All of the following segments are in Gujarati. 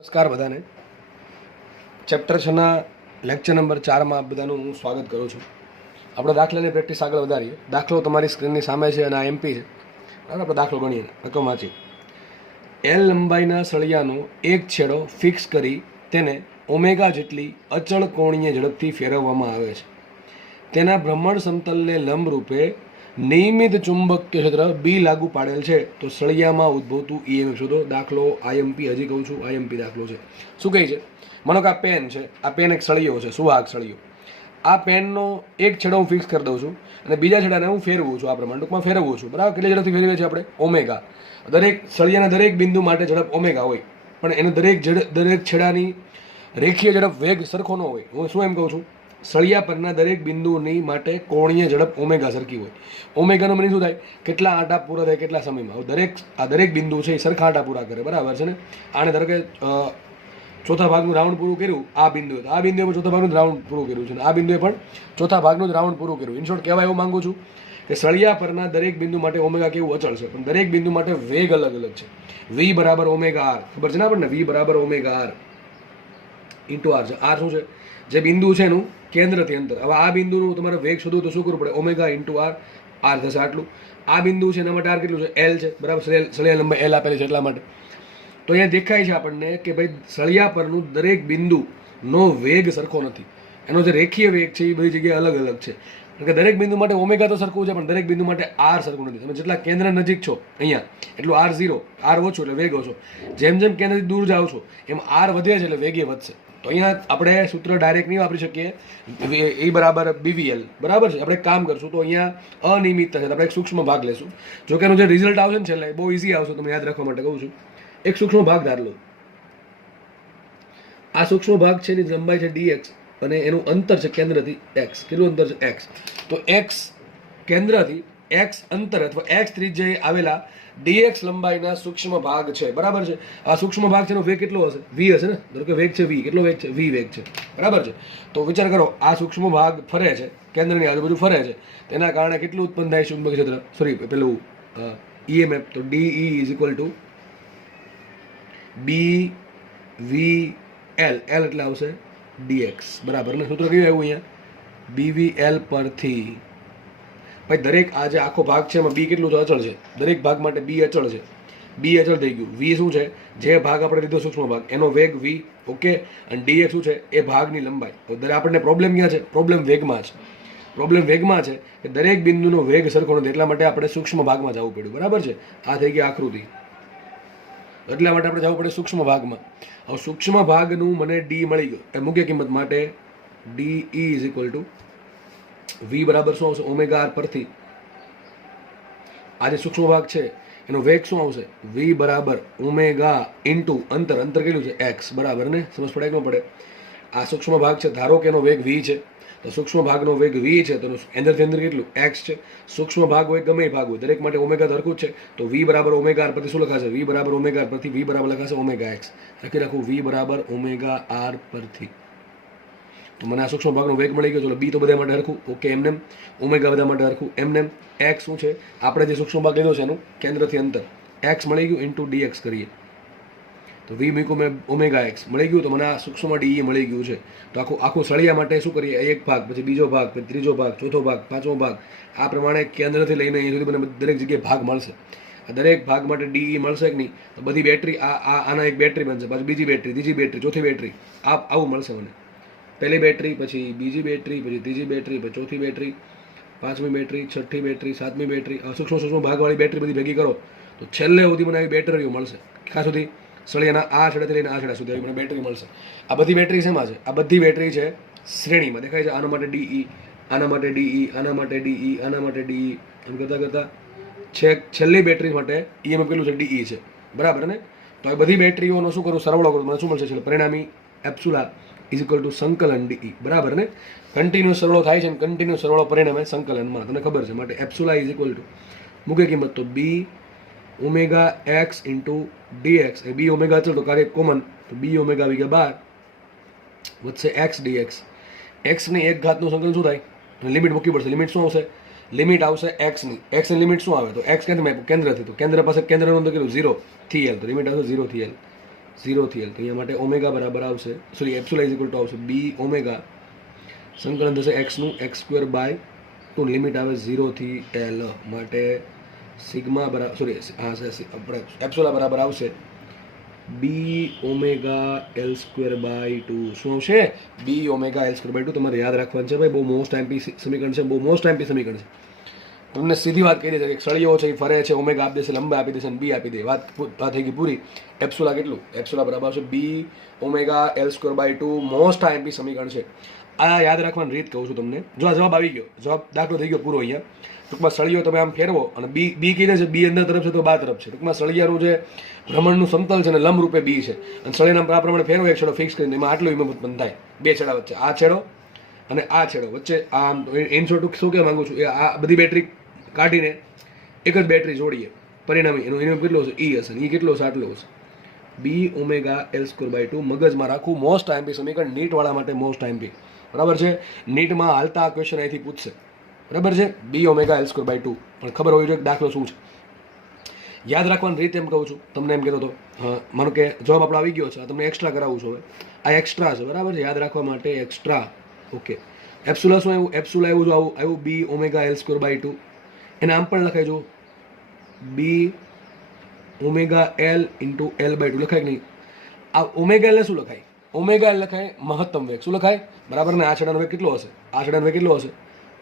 નમસ્કાર બધાને. ચેપ્ટર 6ના લેક્ચર નંબર 4માં બધાનું હું સ્વાગત કરું છું. આપણે દાખલાની પ્રેક્ટિસ આગળ વધારીએ. દાખલો તમારી સ્ક્રીનની સામે છે અને આ એમપી છે. બરાબર, આપણે દાખલો ગણીએ. રકમ વાંચી. એલ લંબાઈના સળિયાનો એક છેડો ફિક્સ કરી તેને ઓમેગા જેટલી અચળ કોણીય ઝડપથી ફેરવવામાં આવે છે. તેના ભ્રમણ સમતલને લંબ રૂપે નિયમિત ચુંબકીય ક્ષેત્ર બી લાગુ પાડેલ છે તો સળિયામાં ઉદ્ભવતું ઈએમએફ શોધો. દાખલો આઈએમપી, હજી કહું છું આઈએમપી દાખલો છે. શું કહે છે? માનો કે આ પેન છે, આ પેન એક સળિયો છે, સુવાહક સળિયો. આ પેનનો એક છેડો હું ફિક્સ કરી દઉં છું અને બીજા છેડાને હું ફેરવું છું. આ પ્રમાણે ટૂંકમાં ફેરવું છું. બરાબર, કેટલી ઝડપથી ફેરવીએ છીએ આપણે? ઓમેગા. દરેક સળિયાના દરેક બિંદુ માટે ઝડપ ઓમેગા હોય, પણ એને દરેક છેડાની રેખીય ઝડપ વેગ સરખો ન હોય. હું શું એમ કહું છું? સળિયા પરના દરેક બિંદુની માટે કોણીય ઝડપ ઓમેગા સરખી હોય. ઓમેગાનો મિનિંગ શું થાય? કેટલા આંટા પૂરા થાય કેટલા સમયમાં. દરેક બિંદુ છે એ સરખા આંટા પૂરા કરે. બરાબર છે ને? આને ધારો કે ચોથા ભાગનું રાઉન્ડ પૂરું કર્યું આ બિંદુએ, તો આ બિંદુએ પણ ચોથા ભાગનું રાઉન્ડ પૂરું કર્યું છે, અને આ બિંદુએ પણ ચોથા ભાગનું જ રાઉન્ડ પૂરું કર્યું. ઇન શોર્ટ કહેવા એવું માંગુ છું કે સળિયા પરના દરેક બિંદુ માટે ઓમેગા કેવું અચળ છે, પણ દરેક બિંદુ માટે વેગ અલગ અલગ છે. વી બરાબર ઓમેગા આર, ખબર છે ને આપણને? વી બરાબર ઓમેગા આર ઇન્ટુ આર છે. આર શું છે? જે બિંદુ છે એનું કેન્દ્રથી અંતર. હવે આ બિંદુનું તમારે વેગ શોધવું તો શું કરવું પડે? Omega into R. આર થશે આટલું. આ બિંદુ છે એના માટે આર કેટલું છે? એલ છે. બરાબર, સળિયા લંબાઈ એલ આપેલી છે એટલા માટે. તો અહીંયા દેખાય છે આપણને કે ભાઈ સળિયા પરનું દરેક બિંદુનો વેગ સરખો નથી. એનો જે રેખીય વેગ છે એ બધી જગ્યાએ અલગ અલગ છે. કારણ કે દરેક બિંદુ માટે ઓમેગા તો સરખું છે, પણ દરેક બિંદુ માટે આર સરખું નથી. તમે જેટલા કેન્દ્ર નજીક છો અહીંયા એટલું આર ઝીરો, આર ઓછું એટલે વેગ ઓછો. જેમ જેમ કેન્દ્રથી દૂર જાઓ છો એમ આર વધે છે એટલે વેગે વધશે. તો અહીંયા આપણે સૂત્ર ડાયરેક્ટ નહીં વાપરી શકીએ. એ બરાબર બીવીએલ. બરાબર છે? આપણે એક કામ કરશું તો અહીંયા અનિયમિતતા છે, આપણે એક સૂક્ષ્મ ભાગ લેશું. જો કે એનું જે રિઝલ્ટ આવશે ને છેલ્લે બહુ ઇઝી આવશે, તમને યાદ રાખવા માટે કહું છું. એક સૂક્ષ્મ ભાગ ધાર લો. આ સૂક્ષ્મ ભાગ છે એની લંબાઈ છે ડીએક્સ અને એનું અંતર છે કેન્દ્રથી એક્સ. કેટલું અંતર છે? એક્સ. તો એક્સ કેન્દ્રથી એક્સ અંતર અથવા એક્સ ત્રિજ્યાએ આવેલા ડીએક્સ લંબાઈના સૂક્ષ્મ ભાગ છે. બરાબર છે? આ સૂક્ષ્મ ભાગ છે એનો વેગ કેટલો હશે? વી હશે ને? ધારો કે વેગ છે વી. કેટલો વેગ છે? વી વેગ છે. બરાબર છે? તો વિચાર કરો, આ સૂક્ષ્મ ભાગ ફરે છે, કેન્દ્રની આજુબાજુ ફરે છે, તેના કારણે કેટલું ઉત્પન્ન થાય ચુંબકીય ક્ષેત્ર? સોરી, પેલું ઈએમએફ. તો d E is equal to B V L. L એટલે આવશે ડીએક્સ. બરાબર ને? સૂત્ર કયું આવ્યું અહીંયા? બીવી એલ પરથી. ભાઈ દરેક આ જે આખો ભાગ છે એમાં બી કેટલું છે? અચળ છે. દરેક ભાગ માટે બી અચળ છે. બી અચળ થઈ ગયું. વી શું છે? જે ભાગ આપણે લીધો સૂક્ષ્મ ભાગ એનો વેગ વી. ઓકે. અને ડીએક્સ શું છે? એ ભાગની લંબાઈ. દરેક આપણને પ્રોબ્લેમ ક્યાં છે? પ્રોબ્લેમ વેગમાં છે. પ્રોબ્લેમ વેગમાં છે કે દરેક બિંદુનો વેગ સરખો નથી, એટલા માટે આપણે સૂક્ષ્મ ભાગમાં જવું પડ્યું. બરાબર છે? આ થઈ ગઈ આકૃતિ. એટલા માટે આપણે જવું પડે સૂક્ષ્મ ભાગમાં. હવે સૂક્ષ્મ ભાગનું મને ડી મળી ગયો એ મુખ્ય કિંમત માટે ડી ઇઝ ઇક્વલ ટુ વી બરાબર શું આવશે? ઓમેગા આર પરથી આ જે સૂક્ષ્મ ભાગ છે એનો વેગ શું આવશે? વી બરાબર ઓમેગા ઇન્ટુ અંતર. અંતર કેટલું છે? એક્સ. બરાબર ને? સમજ પડે કે ન પડે? આ સૂક્ષ્મ ભાગ છે, ધારો કે એનો વેગ વી છે, તો સૂક્ષ્મ ભાગનો વેગ વી છે, તો અંદરથી અંદર કેટલું? એક્સ છે. સૂક્ષ્મ ભાગ હોય ગમે એ ભાગ હોય દરેક માટે ઓમેગા સરખું જ છે. તો વી બરાબર ઓમેગા આર પરથી શું લખાશે? વી બરાબર ઓમેગા આર પરથી વી બરાબર લખાશે ઓમેગા એક્સ. લખી રાખું વી બરાબર ઓમેગા આર પરથી. તો મને આ સૂક્ષ્મ ભાગનો વેગ મળી ગયો. ચલો, બી તો બધા માટે હરખું. ઓકે, એમને ઓમેગા બધા માટે હરખું. એમને એક્સ શું છે? આપણે જે સૂક્ષ્મ ભાગ લીધો છે એનું કેન્દ્રથી અંતર એક્સ મળી ગયું ઇન્ટુ ડીએક્સ કરીએ તો વી મૂક્યું મેં ઓમેગા એક્સ મળી ગયું. તો મને આ સૂક્ષ્મ ડીઈ મળી ગયું છે. તો આખું સળિયા માટે શું કરીએ? એક ભાગ, પછી બીજો ભાગ, પછી ત્રીજો ભાગ, ચોથો ભાગ, પાંચમો ભાગ, આ પ્રમાણે કેન્દ્રથી લઈને અહીં સુધી મને દરેક જગ્યાએ ભાગ મળશે. આ દરેક ભાગ માટે ડીઈ મળશે કે નહીં? તો બધી બેટરી આના એક બેટરી બનશે, પાછી બીજી બેટરી, ત્રીજી બેટરી, ચોથી બેટરી, આવું મળશે મને. પહેલી બેટરી, પછી બીજી બેટરી, પછી ત્રીજી બેટરી, પછી ચોથી બેટરી, પાંચમી બેટરી, છઠ્ઠી બેટરી, સાતમી બેટરી. સૂક્ષ્મ ભાગવાળી બેટરી બધી ભેગી કરો તો છેલ્લે સુધી મને આવી બેટરીઓ મળશે. ક્યાં સુધી? સળિયાના આ છેડાથી લઈને આ છેડા સુધી આવી મને બેટરી મળશે. આ બધી બેટરી શેમાં છે? આ બધી બેટરી છે શ્રેણીમાં. દેખાય છે? આના માટે ડીઈ, આના માટે ડીઈ, આના માટે ડીઈ, આના માટે ડીઈ, એમ કરતાં કરતાં છેલ્લી બેટરી માટે ઈએમએફ કેટલું છે? ડીઈ છે. બરાબર ને? તો આ બધી બેટરીઓનો શું કરું? સરવાળો કરું, મને શું મળશે? છેલ્લે પરિણામી એપ્સુલા ઇઝ ઇક્વલ ટુ સંકલન ડીઈ. બરાબર ને? કન્ટિન્યુઅસ સરવાળો થાય છે ને કન્ટિન્યુઅસ સરવાળો પરિણામે સંકલનમાં. તમને ખબર છે? માટે એપ્સુલા ઇઝ ઇક્વલ ટુ મુખ્ય કિંમત તો બી ઓમેગા એક્સ ઇન્ટુ ડીએક્સ. એ બી ઓમેગા અચળ તો કાર્ય કોમન, તો બી ઓમેગા આવી ગયા 12 વધશે એક્સ ડીએક્સ. એક્સની એક ઘાતનું સંકલન શું થાય? લિમિટ મૂકવી પડશે. લિમિટ શું આવશે? લિમિટ આવશે એક્સની. એક્સની લિમિટ શું આવે? તો એક્સ ક્યાંથી આપ્યું? કેન્દ્રથી. તો કેન્દ્ર પાસે કેન્દ્રનું અંદર કેટલું? 0 થી એલ. તો લિમિટ આવશે 0 થી એલ. 0 થી L, તો અહીંયા માટે ઓમેગા બરાબર આવશે, sorry epsilon is equal two આવશે બી ઓમેગા, સંકલન થશે એક્સનું x²/2, લિમિટ આવે 0 થી L, માટે સિગ્મા બરાબર સોરી આપણે એપ્સિલોન બરાબર આવશે બી ઓમેગા L²/2. શું આવશે? બી ઓમેગા L²/2. તમારે યાદ રાખવાનું છે ભાઈ, બહુ મોસ્ટ એમપી સમીકરણ છે, બહુ મોસ્ટ એમપી સમીકરણ છે. તમને સીધી વાત કહી દે છે કે સળિયો છે એ ફરે છે, ઓમેગા આપી દેશે, લંબાઈ આપી દેશે, બી આપી દે, વાત થઈ ગઈ પૂરી. એપ્સિલોન કેટલું? એપ્સિલોન બરાબર આવશે બી ઓમેગા L²/2. મોસ્ટ એમપી સમીકરણ છે. આ યાદ રાખવાની રીત કહું છું તમને. જો આ જવાબ આવી ગયો, જવાબ દાખલો થઈ ગયો પૂરો અહીંયા. ટૂંકમાં સળિયો તમે આમ ફેરવો અને બી કીધે છે, બી અંદર તરફ છે તો બા તરફ છે. ટૂંકમાં સળિયાનું જે ભ્રમણનું સમતલ છે ને લંબ રૂપે બી છે, અને સળિયાના આ પ્રમાણે ફેરવો એક છેડો ફિક્સ કરીને, એમાં આટલું ઈએમએફ ઉત્પન્ન થાય બે છેડા વચ્ચે, આ છેડો અને આ છેડો વચ્ચે. આ એન શોર્ટ શું કહેવા માંગુ છું, એ આ બધી બેટરી કાઢીને એક જ બેટરી જોડીએ, પરિણામી એનો ઈએમએફ કેટલો હશે? ઈ હશે. ઈ કેટલો હશે? આટલો હશે. બી ઓમેગા L²/2. મગજમાં રાખવું, મોસ્ટ આઈએમપી સમીકરણ, નીટવાળા માટે મોસ્ટ આઈએમપી. બરાબર છે? નીટમાં હાલતા આ ક્વેશ્ચન અહીંથી પૂછશે. બરાબર છે? બી ઓમેગા L²/2. પણ ખબર હોવી જોઈએ દાખલો શું છે. યાદ રાખવાની રીત એમ કહું છું તમને, એમ કહેતો હતો માનો કે જવાબ આપણો આવી ગયો છે, તમને એક્સ્ટ્રા કરાવું છું. હવે આ એક્સ્ટ્રા છે, બરાબર છે? યાદ રાખવા માટે એક્સ્ટ્રા. ઓકે, એપ્સિલોન શું આવ્યું? એપ્સિલોન આવ્યું જો આવું આવ્યું બી ઓમેગા L²/2. એને આમ પણ લખાય જો બી ઓમેગા L × L/2 લખાય કે નહીં? આ ઓમેગા L શું લખાય? ઓમેગા L લખાય મહત્તમ વેગ. શું લખાય? બરાબર ને? આ છેડાનો વેગ કેટલો હશે? આ છેડાનો વેગ કેટલો હશે?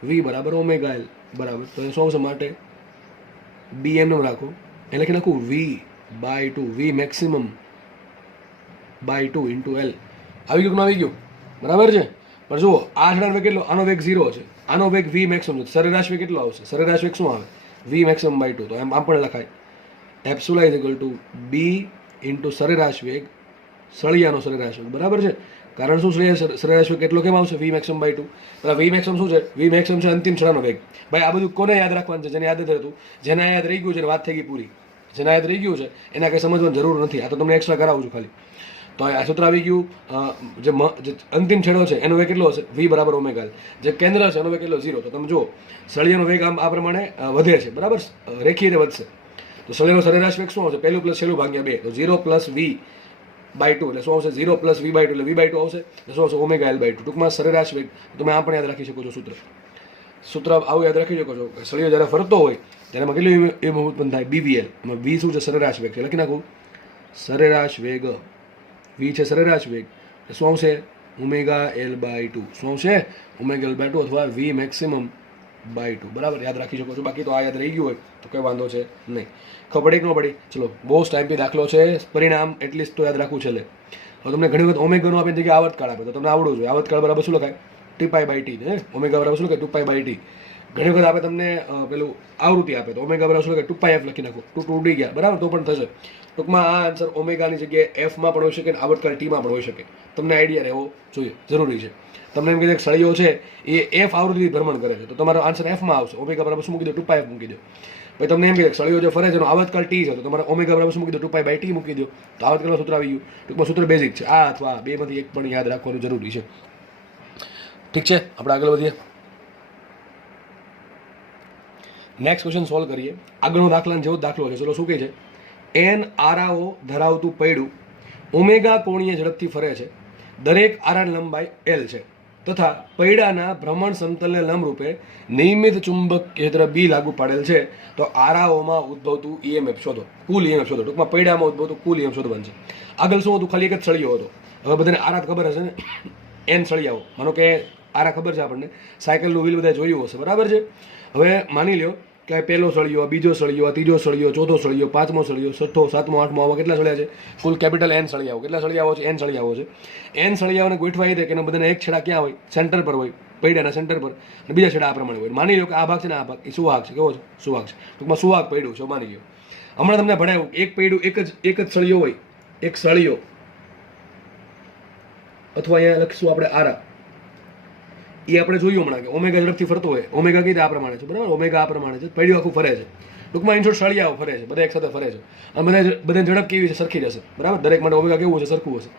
V બરાબર ઓમેગા L બરાબર. તો એ શું આવશે? માટે બી એમનું રાખો, એ લખી નાખું V/2, V મેક્સિમમ /2 × L. આવી ગયું કે ન આવી ગયું? બરાબર છે? પણ જુઓ આ છેડાનો વેગ કેટલો? આનો વેગ 0 છે, આનો વેગ V મેક્સિમમ છે. સરેરાશ વેગ કેટલો આવશે? સરેરાશ વેગ શું આવે? V મેક્સિમમ/2. તો એમ આમ પણ લખાય એપ્સિલોન ઇઝ ઇક્વલ ટુ બી × સરેરાશ વેગ, સળિયાનો સરેરાશ વેગ. બરાબર છે? કારણ શું? સરેરાશ વેગ કેટલો કેમ આવશે? V મેક્સિમમ/2. V મેક્સિમમ શું છે? V મેક્સિમમ છે અંતિમ છેડાનો વેગ. ભાઈ આ બધું કોને યાદ રાખવાનું છે? જેને યાદ નથી રહેતું, જેને યાદ રહી ગયું છે વાત થઈ ગઈ પૂરી. જેને યાદ રહી ગયું છે એના કંઈ સમજવાની જરૂર નથી. આ તો તમને એક્સ્ટ્રા કરાવું છું ખાલી. તો આ સૂત્ર આવી ગયું. જે અંતિમ છેડો છે એનો વેગ કેટલો હશે? V બરાબર ઓમેગા L. જે કેન્દ્ર છે એનો વેગ કેટલો? 0. તો તમે જુઓ સળિયાનો વેગ આમ આ પ્રમાણે વધે છે, બરાબર? રેખીય રીતે વધશે. તો સળિયાનો સરેરાશ વેગ શું આવશે? પહેલું પ્લસ છેલ્લું ભાગ્યા 2, તો 0 + V/2 એટલે શું આવશે? 0 + V/2 એટલે V/2 આવશે. એટલે શું આવશે? Omega L/2. ટૂંકમાં સરેરાશ વેગ તમે આમ પણ યાદ રાખી શકો છો. સૂત્ર આવું યાદ રાખી શકો છો. સળિયો જ્યારે ફરતો હોય ત્યારે એમાં કેટલું ઈએમએફ ઉત્પન્ન થાય? BVL. એમાં V શું છે? સરેરાશ વેગ છે. લખી નાખું સરેરાશ વેગ. V છે સરેરાશ વેગ, શું આવશે? Omega L/2. શું આવશે? ઓમેગા L/2 અથવા V મેક્સિમમ/2. બરાબર? યાદ રાખી શકો છો. બાકી તો આ યાદ રહી ગયું હોય તો કંઈ વાંધો છે નહીં. ખબર પડી કે ન પડી? ચલો, બહુ ટાઈમથી દાખલો છે. પરિણામ એટલીસ્ટ તો યાદ રાખવું છે. હવે તમને ઘણી વખત ઓમેગાનો આપીને જગ્યાએ આવર્તકાળ આપે તો તમને આવડવું જોઈએ. આવર્તકાળ બરાબર શું લખાય? 2π/t. ઓમેગા બરાબર શું લખાય? 2π/t. ઘણી વખત આપે તમને પેલું આવૃત્તિ આપે તો ઓમેગા બરાબર શું લખાય? 2πf લખી નાખો. 2 ઉડી ગયા, બરાબર? તો પણ થશે. ટૂંકમાં આ આન્સર ઓમેગાની જગ્યાએ Fમાં પણ હોઈ શકે અને આવર્તકાળ Tમાં પણ હોઈ શકે. તમને આઈડિયા રહેવો જોઈએ, જરૂરી છે. તમને એમ કીધે કે સળિયો છે એ F આવૃત્તિ ભ્રમણ કરે છે, તો તમારો આન્સર Fમાં આવશે. ઓમેગા બરાબર શું મૂકી દો? 2πf મૂકી દો. ભાઈ તમને એમ કીધે સળિયો જે ફરે છે એનો આવર્તકાળ T છે, તો તમારે ઓમેગા બરાબર શું મૂકી દો? 2π/T મૂકી દો. તો આવર્તકાળનું સૂત્ર આવી ગયું. ટૂંકમાં સૂત્ર બેઝિક છે. આ અથવા બેમાંથી એક પણ યાદ રાખવાનું જરૂરી છે. ઠીક છે, આપણે આગળ વધીએ. નેક્સ્ટ ક્વેશ્ચન સોલ્વ કરીએ. આગળનો દાખલા જેવો દાખલો છે. ચલો, શું કહે છે? N આરાઓ ધરાવતું પૈડું ઓમેગા કોણીય ઝડપથી ફરે છે. દરેક આરાની લંબાઈ L છે તથા પૈડાના ભ્રમણ સમતલને લંબરૂપે નિયમિત ચુંબક ક્ષેત્ર B લાગુ પાડેલ છે. તો આરાઓમાં ઉદ્ભવતું EMF શોધો. કુલ EMF શોધો. ટૂંકમાં પૈડામાં ઉદ્ભવતું કુલ EMF શોધવાનું છે. આગળ શું હતું? ખાલી એક જ સળિયો હતો. હવે બધાને આરા ખબર હશે ને? N સળિયાઓ. માનો કે આરા ખબર છે આપણને, સાયકલનું વ્હીલ બધા જોયું હશે, બરાબર છે? હવે માની લ્યો કે પહેલો સળિયો, બીજો સળિયો, ત્રીજો સળિયો, ચોથો સળિયો, પાંચમો સળિયો, છઠ્ઠો, સાતમો, આઠમો, આવા કેટલા સળિયા છે? કુલ કેપિટલ N સળિયાઓ. કેટલા સળિયાઓ છે? N સળિયાઓ છે. N સળિયાઓને ગોઠવાઈ દે કે એના બધાને એક છેડા ક્યાં હોય? સેન્ટર પર હોય, પૈડાના સેન્ટર પર, અને બીજા છેડા આ પ્રમાણે હોય. માની લો કે આ ભાગ છે ને, આ ભાગ એ સુવાહક છે. કેવો છે? સુવાહક છે. ટૂંકમાં સુવાહક પૈડું છે. માની લો હમણાં તમને ભણાવ્યું એક પૈડું એક જ સળિયો હોય, એક સળિયો, અથવા અહીંયા લખીશું આપણે આરા. એ આપણે જોયું હમણાં કે ઓમેગા ઝડપથી ફરતો હોય. ઓમેગા કઈ રીતે? આ પ્રમાણે છે, બરાબર? ઓમેગા આ પ્રમાણે છે. પૈડું આખું ફરે છે. ટૂંકમાં ઇનશોર્ટ સળિયાઓ ફરે છે, બધા એક સાથે ફરે છે. અને બધા ઝડપ કેવી છે? સરખી રહેશે, બરાબર? દરેક માટે ઓમેગા કેવું હશે? સરખું હશે.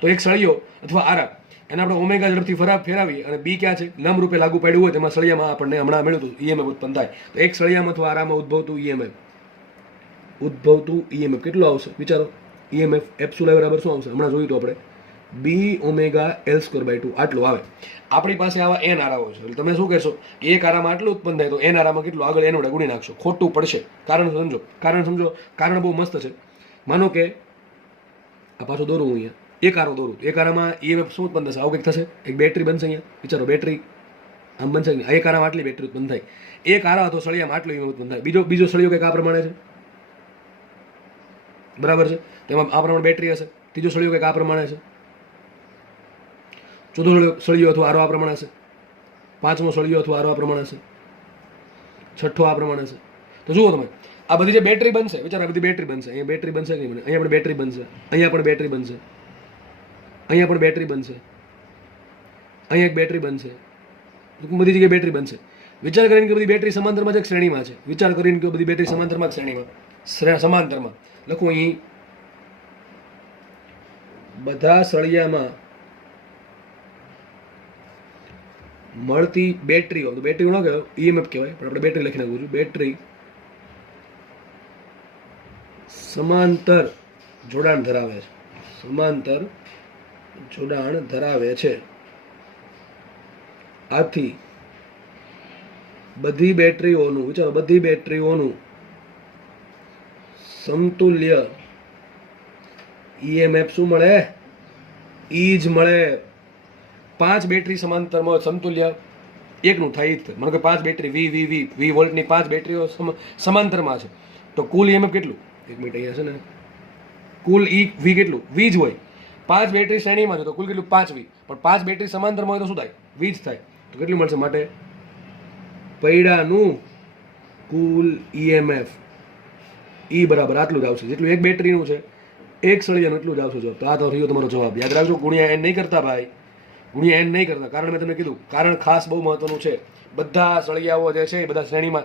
તો એક સળિયો અથવા આરા એને આપણે ઓમેગા ઝડપથી ફેરાવી અને બી ક્યાં છે? લંબ રૂપે લાગુ પાડ્યું હોય, તેમાં સળિયામાં આપણને હમણાં મળ્યું હતું EMF ઉત્પન્ન થાય. તો એક સળિયામાં અથવા આરામાં ઉદ્ભવતું EMF કેટલું આવશે? વિચારો. EMF એપ્સિલોન બરાબર શું આવશે હમણાં જોયું તો આપણે બી ઓમેગા એલ સ્ક્વેર બાય 2 આટલું આવે. આપણી પાસે આવા એન આરાઓ છે એટલે તમે શું કહેશો કે એક આરામાં આટલું ઉત્પન્ન થાય તો એન આરામાં કેટલું આગળ એન વડે ગુણી નાખશો. ખોટું પડશે. કારણ સમજો. કારણ બહુ મસ્ત છે. માનો કે આ પાછું દોરું હું અહીંયા એક આરો દોરું એક આરામાં EMF શું ઉત્પન્ન થશે આવું કંઈક થશે. એક બેટરી બનશે અહીંયા વિચારો બેટરી આમ બનશે એક આરામાં આટલી બેટરી ઉત્પન્ન થાય. એક આરા તો સળિયામાં આટલું EMF ઉત્પન્ન થાય. બીજો સળિયો કંઈક આ પ્રમાણે છે બરાબર છે. તેમાં આ પ્રમાણે બેટરી હશે. ત્રીજો સળિયો કંઈક આ પ્રમાણે છે. ચોથો સળિયો અથવા આરો આ પ્રમાણે હશે. પાંચમો સળિયો અથવા આરો આ પ્રમાણે હશે. છઠ્ઠો આ પ્રમાણે છે. તો જુઓ તમે આ બધી જે બેટરી બનશે વિચારો આ બધી બેટરી બનશે. અહીંયા બેટરી બનશે કે નહીં બને. અહીંયા પણ બેટરી બનશે. અહીંયા પણ બેટરી બનશે. અહીંયા પણ બેટરી બનશે. અહીંયા એક બેટરી બનશે. બધી જગ્યાએ બેટરી બનશે. વિચાર કરીને કે બધી બેટરી સમાંતરમાં જ એક શ્રેણીમાં છે. વિચાર કરીને કે બધી બેટરી સમાંતરમાં જ સમાંતરમાં લખું અહીં બધા સળિયામાં મળતી બેટરીઓ તો બેટરી ન કહેવાય EMF કહેવાય પણ આપણે બેટરી લખી નાખું છું. બેટરી સમાંતર જોડાણ ધરાવે છે. સમાંતર જોડાણ ધરાવે છે. આથી બધી બેટરીઓનું વિચારો બધી બેટરીઓનું સમતુલ્ય EMF શું મળે E જ મળે. 5 બેટરી સમાંતરમાં સમતુલ્ય એકનું થાય જ. મને કે 5 બેટરી V વોલ્ટની 5 બેટરીઓ સમાંતરમાં છે તો કુલ EMF કેટલું એક મિનિટ અહીંયા છે ને કુલ V કેટલું V જ હોય. 5 બેટરી શ્રેણીમાં છે તો કુલ કેટલું 5V પણ 5 બેટરી સમાંતરમાં હોય તો શું થાય V જ થાય. તો કેટલું મળશે માટે પૈડાનું કુલ EMF E બરાબર આટલું જ આવશે જેટલું એક બેટરીનું છે એક સળિયાનું એટલું જ આવશે જવાબ. તો આ તો થયો તમારો જવાબ. યાદ રાખજો ગુણ્યા n નહીં કરતા ભાઈ. ગુણ્યા n નહીં કરતા. કારણ મેં તમને કીધું કારણ ખાસ બહુ મહત્વનું છે. બધા સળિયાઓ જે છે એ બધા શ્રેણીમાં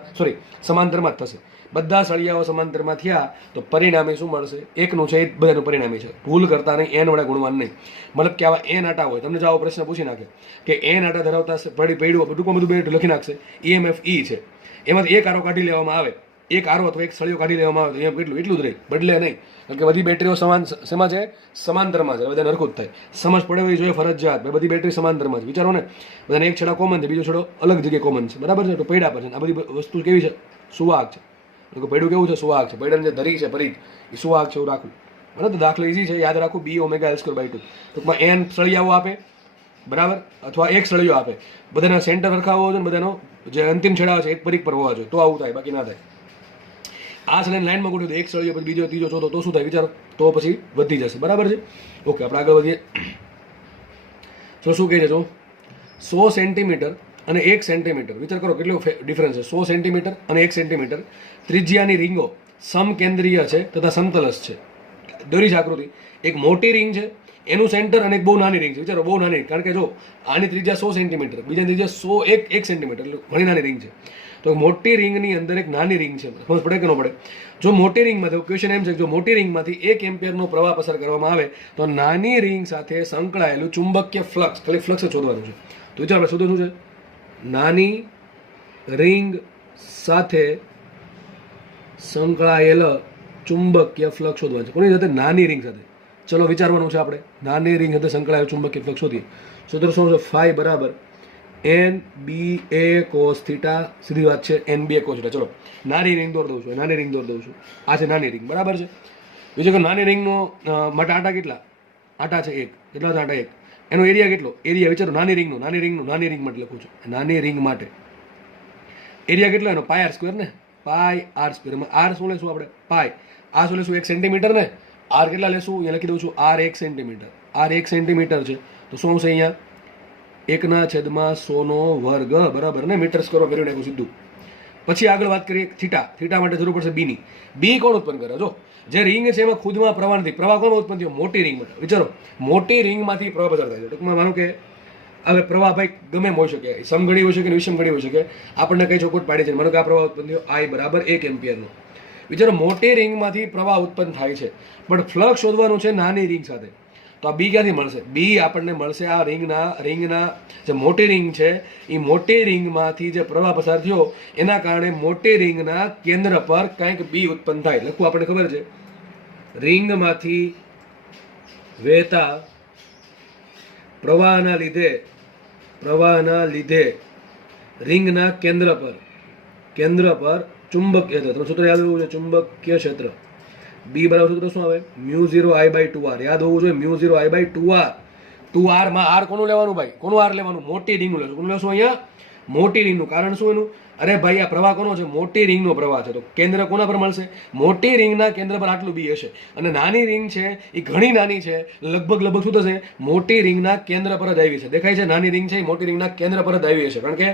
સમાંતરમાં જ થશે. બધા સળિયાઓ સમાંતરમાં થયા તો પરિણામે શું મળશે એકનું છે એ બધાનું પરિણામી છે. ભૂલ કરતા નહીં n વડે ગુણવાનું નહીં. મતલબ કે આવા n આટા હોય તમને જો આવો પ્રશ્ન પૂછી નાખે કે n આટા ધરાવતા પડ્યું ટૂંકમાં બધું બે લખી નાખશે EMF E છે. એમાંથી એક આરો કાઢી લેવામાં આવે એક આરો અથવા એક સળિયો કાઢી લેવામાં આવે તો EMF કેટલું એટલું જ રહે બદલે નહીં. કારણ કે બધી બેટરીઓ શેમાં છે સમાંતરમાં છે. બધાને હરખું જ થાય. સમજ પડે એવી જોઈએ ફરજિયાત. બધી બેટરી સમાંતરમાં છે. વિચારો ને બધાને એક છેડા કોમન છે બીજો છેડો અલગ જગ્યાએ કોમન છે બરાબર છે. તો પૈડા પર છે. આ બધી વસ્તુ કેવી છે સુવાહક છે. પૈડું કેવું છે સુવાહક છે. પૈડાની જે ધરી છે પરિઘ એ સુવાહક છે એવું રાખવું બરાબર. તો દાખલો ઈઝી છે યાદ રાખવું B omega L square by 2 ટૂંકમાં n સળિયાઓ આપે બરાબર અથવા એક સળિયો આપે બધાના સેન્ટર સરખા હોવા જોઈએ બધાનો જે અંતિમ છેડા છે એક પરિઘ પર હોવા જોઈએ તો આવું થાય બાકી ના થાય. આ સળિયાને લાઈનમાં ગોઠવી એક સળિયો પછી બીજો ત્રીજો ચોથો તો શું થાય વિચારો તો પછી વધી જશે બરાબર છે. ઓકે આપણે આગળ વધીએ. તો શું કહે છે જો 100 સેન્ટીમીટર અને 1 સેન્ટીમીટર વિચાર કરો કેટલો ડિફરન્સ છે. 100 સેન્ટીમીટર અને 1 સેન્ટીમીટર ત્રિજ્યાની રીંગો સમકેન્દ્રીય છે તથા સમતલસ છે. દોરી છે આકૃતિ. એક મોટી રીંગ છે એનું સેન્ટર અને એક બહુ નાની રીંગ છે. વિચારો બહુ નાની કારણ કે જો આની ત્રિજ્યા 100 સેન્ટીમીટર બીજાની ત્રિજ્યા 1 સેન્ટીમીટર એટલે ઘણી નાની રીંગ છે. તો મોટી રીંગની અંદર એક નાની રીંગ છે. સમજ પડે કે ન પડે. જો મોટી રીંગમાંથી ક્વેશ્ચન એમ છે કે જો મોટી રીંગમાંથી 1 એમ્પિયરનો પ્રવાહ પસાર કરવામાં આવે તો નાની રીંગ સાથે સંકળાયેલું ચુંબકીય ફ્લક્સ ખાલી ફ્લક્સ જ શોધવાનું છે. તો વિચાર આપણે શોધવું શું છે નાની રીંગ સાથે સંકળાયેલ ચુંબકીય ફ્લક્સ શોધવાનું છે. કોની સાથે નાની રીંગ સાથે. ચલો વિચારવાનું છે આપણે નાની રીંગ સાથે સંકળાયેલ ચુંબકીય ફ્લક્સ શોધીએ. સૂત્ર શું છે ફાઈ બરાબર NBA cos થીટા સીધી વાત છે NBA cos થીટા. ચલો નાની રીંગ દોર દઉં છું. આ છે નાની રીંગ બરાબર છે. બીજું કે નાની રીંગનો માટે આટા કેટલા આટા છે એક કેટલા આટા એક એનો એરિયા કેટલો એરિયા વિચારો નાની રીંગ માટે લખું છું. નાની રીંગ માટે એરિયા કેટલો એનો પાય આર સ્ક્વેર ને પાય આર સ્ક્વેર. એમાં આર શું લેશું આપણે પાય આ શું લેશું 1 સેન્ટીમીટર ને આર કેટલા લેશું અહીંયા લખી દઉં છું આર 1 સેન્ટીમીટર. આર 1 સેન્ટીમીટર છે તો શું આવશે અહીંયા 1/100 બરાબર ને મીટર સ્ક્વેર કરી નાખું સીધું. પછી આગળ વાત કરીએ થીટા માટે જરૂર પડશે બીની. બી કોણ ઉત્પન્ન કરે જો જે રીંગ છે એમાં ખુદમાં પ્રવાહ નથી. પ્રવાહ કોણ ઉત્પન્ન થયો મોટી રીંગ માટે. વિચારો મોટી રીંગમાંથી પ્રવાહ પસાર થાય છે. ટૂંકમાં માનો કે હવે પ્રવાહ ભાઈ ગમે હોઈ શકે સમઘડી હોઈ શકે વિષમઘડી હોઈ શકે. આપણને કઈ ચોખવટ પાડી છે માનો કે આ પ્રવાહ ઉત્પન્ન થયો I બરાબર 1 એમ્પિયરનો. વિચારો મોટી રીંગમાંથી પ્રવાહ ઉત્પન્ન થાય છે પણ ફ્લક્સ શોધવાનું છે નાની રીંગ સાથે. તો આ બી ક્યાંથી મળશે બી આપણને મળશે આ રીંગના જે મોટી રીંગ છે એ મોટી રીંગમાંથી જે પ્રવાહ પસાર થયો એના કારણે મોટી રીંગના કેન્દ્ર પર કંઈક બી ઉત્પન્ન થાય. લખવું આપણને ખબર છે રિંગમાંથી વહેતા પ્રવાહના લીધે રિંગના કેન્દ્ર પર ચુંબકીય ક્ષેત્ર, સૂત્ર યાદ હોવું જોઈએ, ચુંબકીય ક્ષેત્ર બી બરાબર સૂત્ર શું આવે, μ0I/2r. યાદ હોવું જોઈએ, μ0I/2r. 2r માં r કોનું લેવાનું ભાઈ, કોનું r લેવાનું, મોટી રિંગનું લેશું. કોનું લેશું અહીંયા, મોટી રિંગનું. કારણ શું એનું, અરે ભાઈ આ પ્રવાહ કોનો છે, મોટી રિંગનો પ્રવાહ છે. તો કેન્દ્ર કોના પર મળશે, મોટી રિંગના કેન્દ્ર પર આટલું બી હશે. અને નાની રિંગ છે એ ઘણી નાની છે, લગભગ શું થશે, મોટી રિંગના કેન્દ્ર પર જ આવી છે. દેખાય છે, નાની રિંગ છે એ મોટી રિંગના કેન્દ્ર પર જ આવી હશે. કારણ કે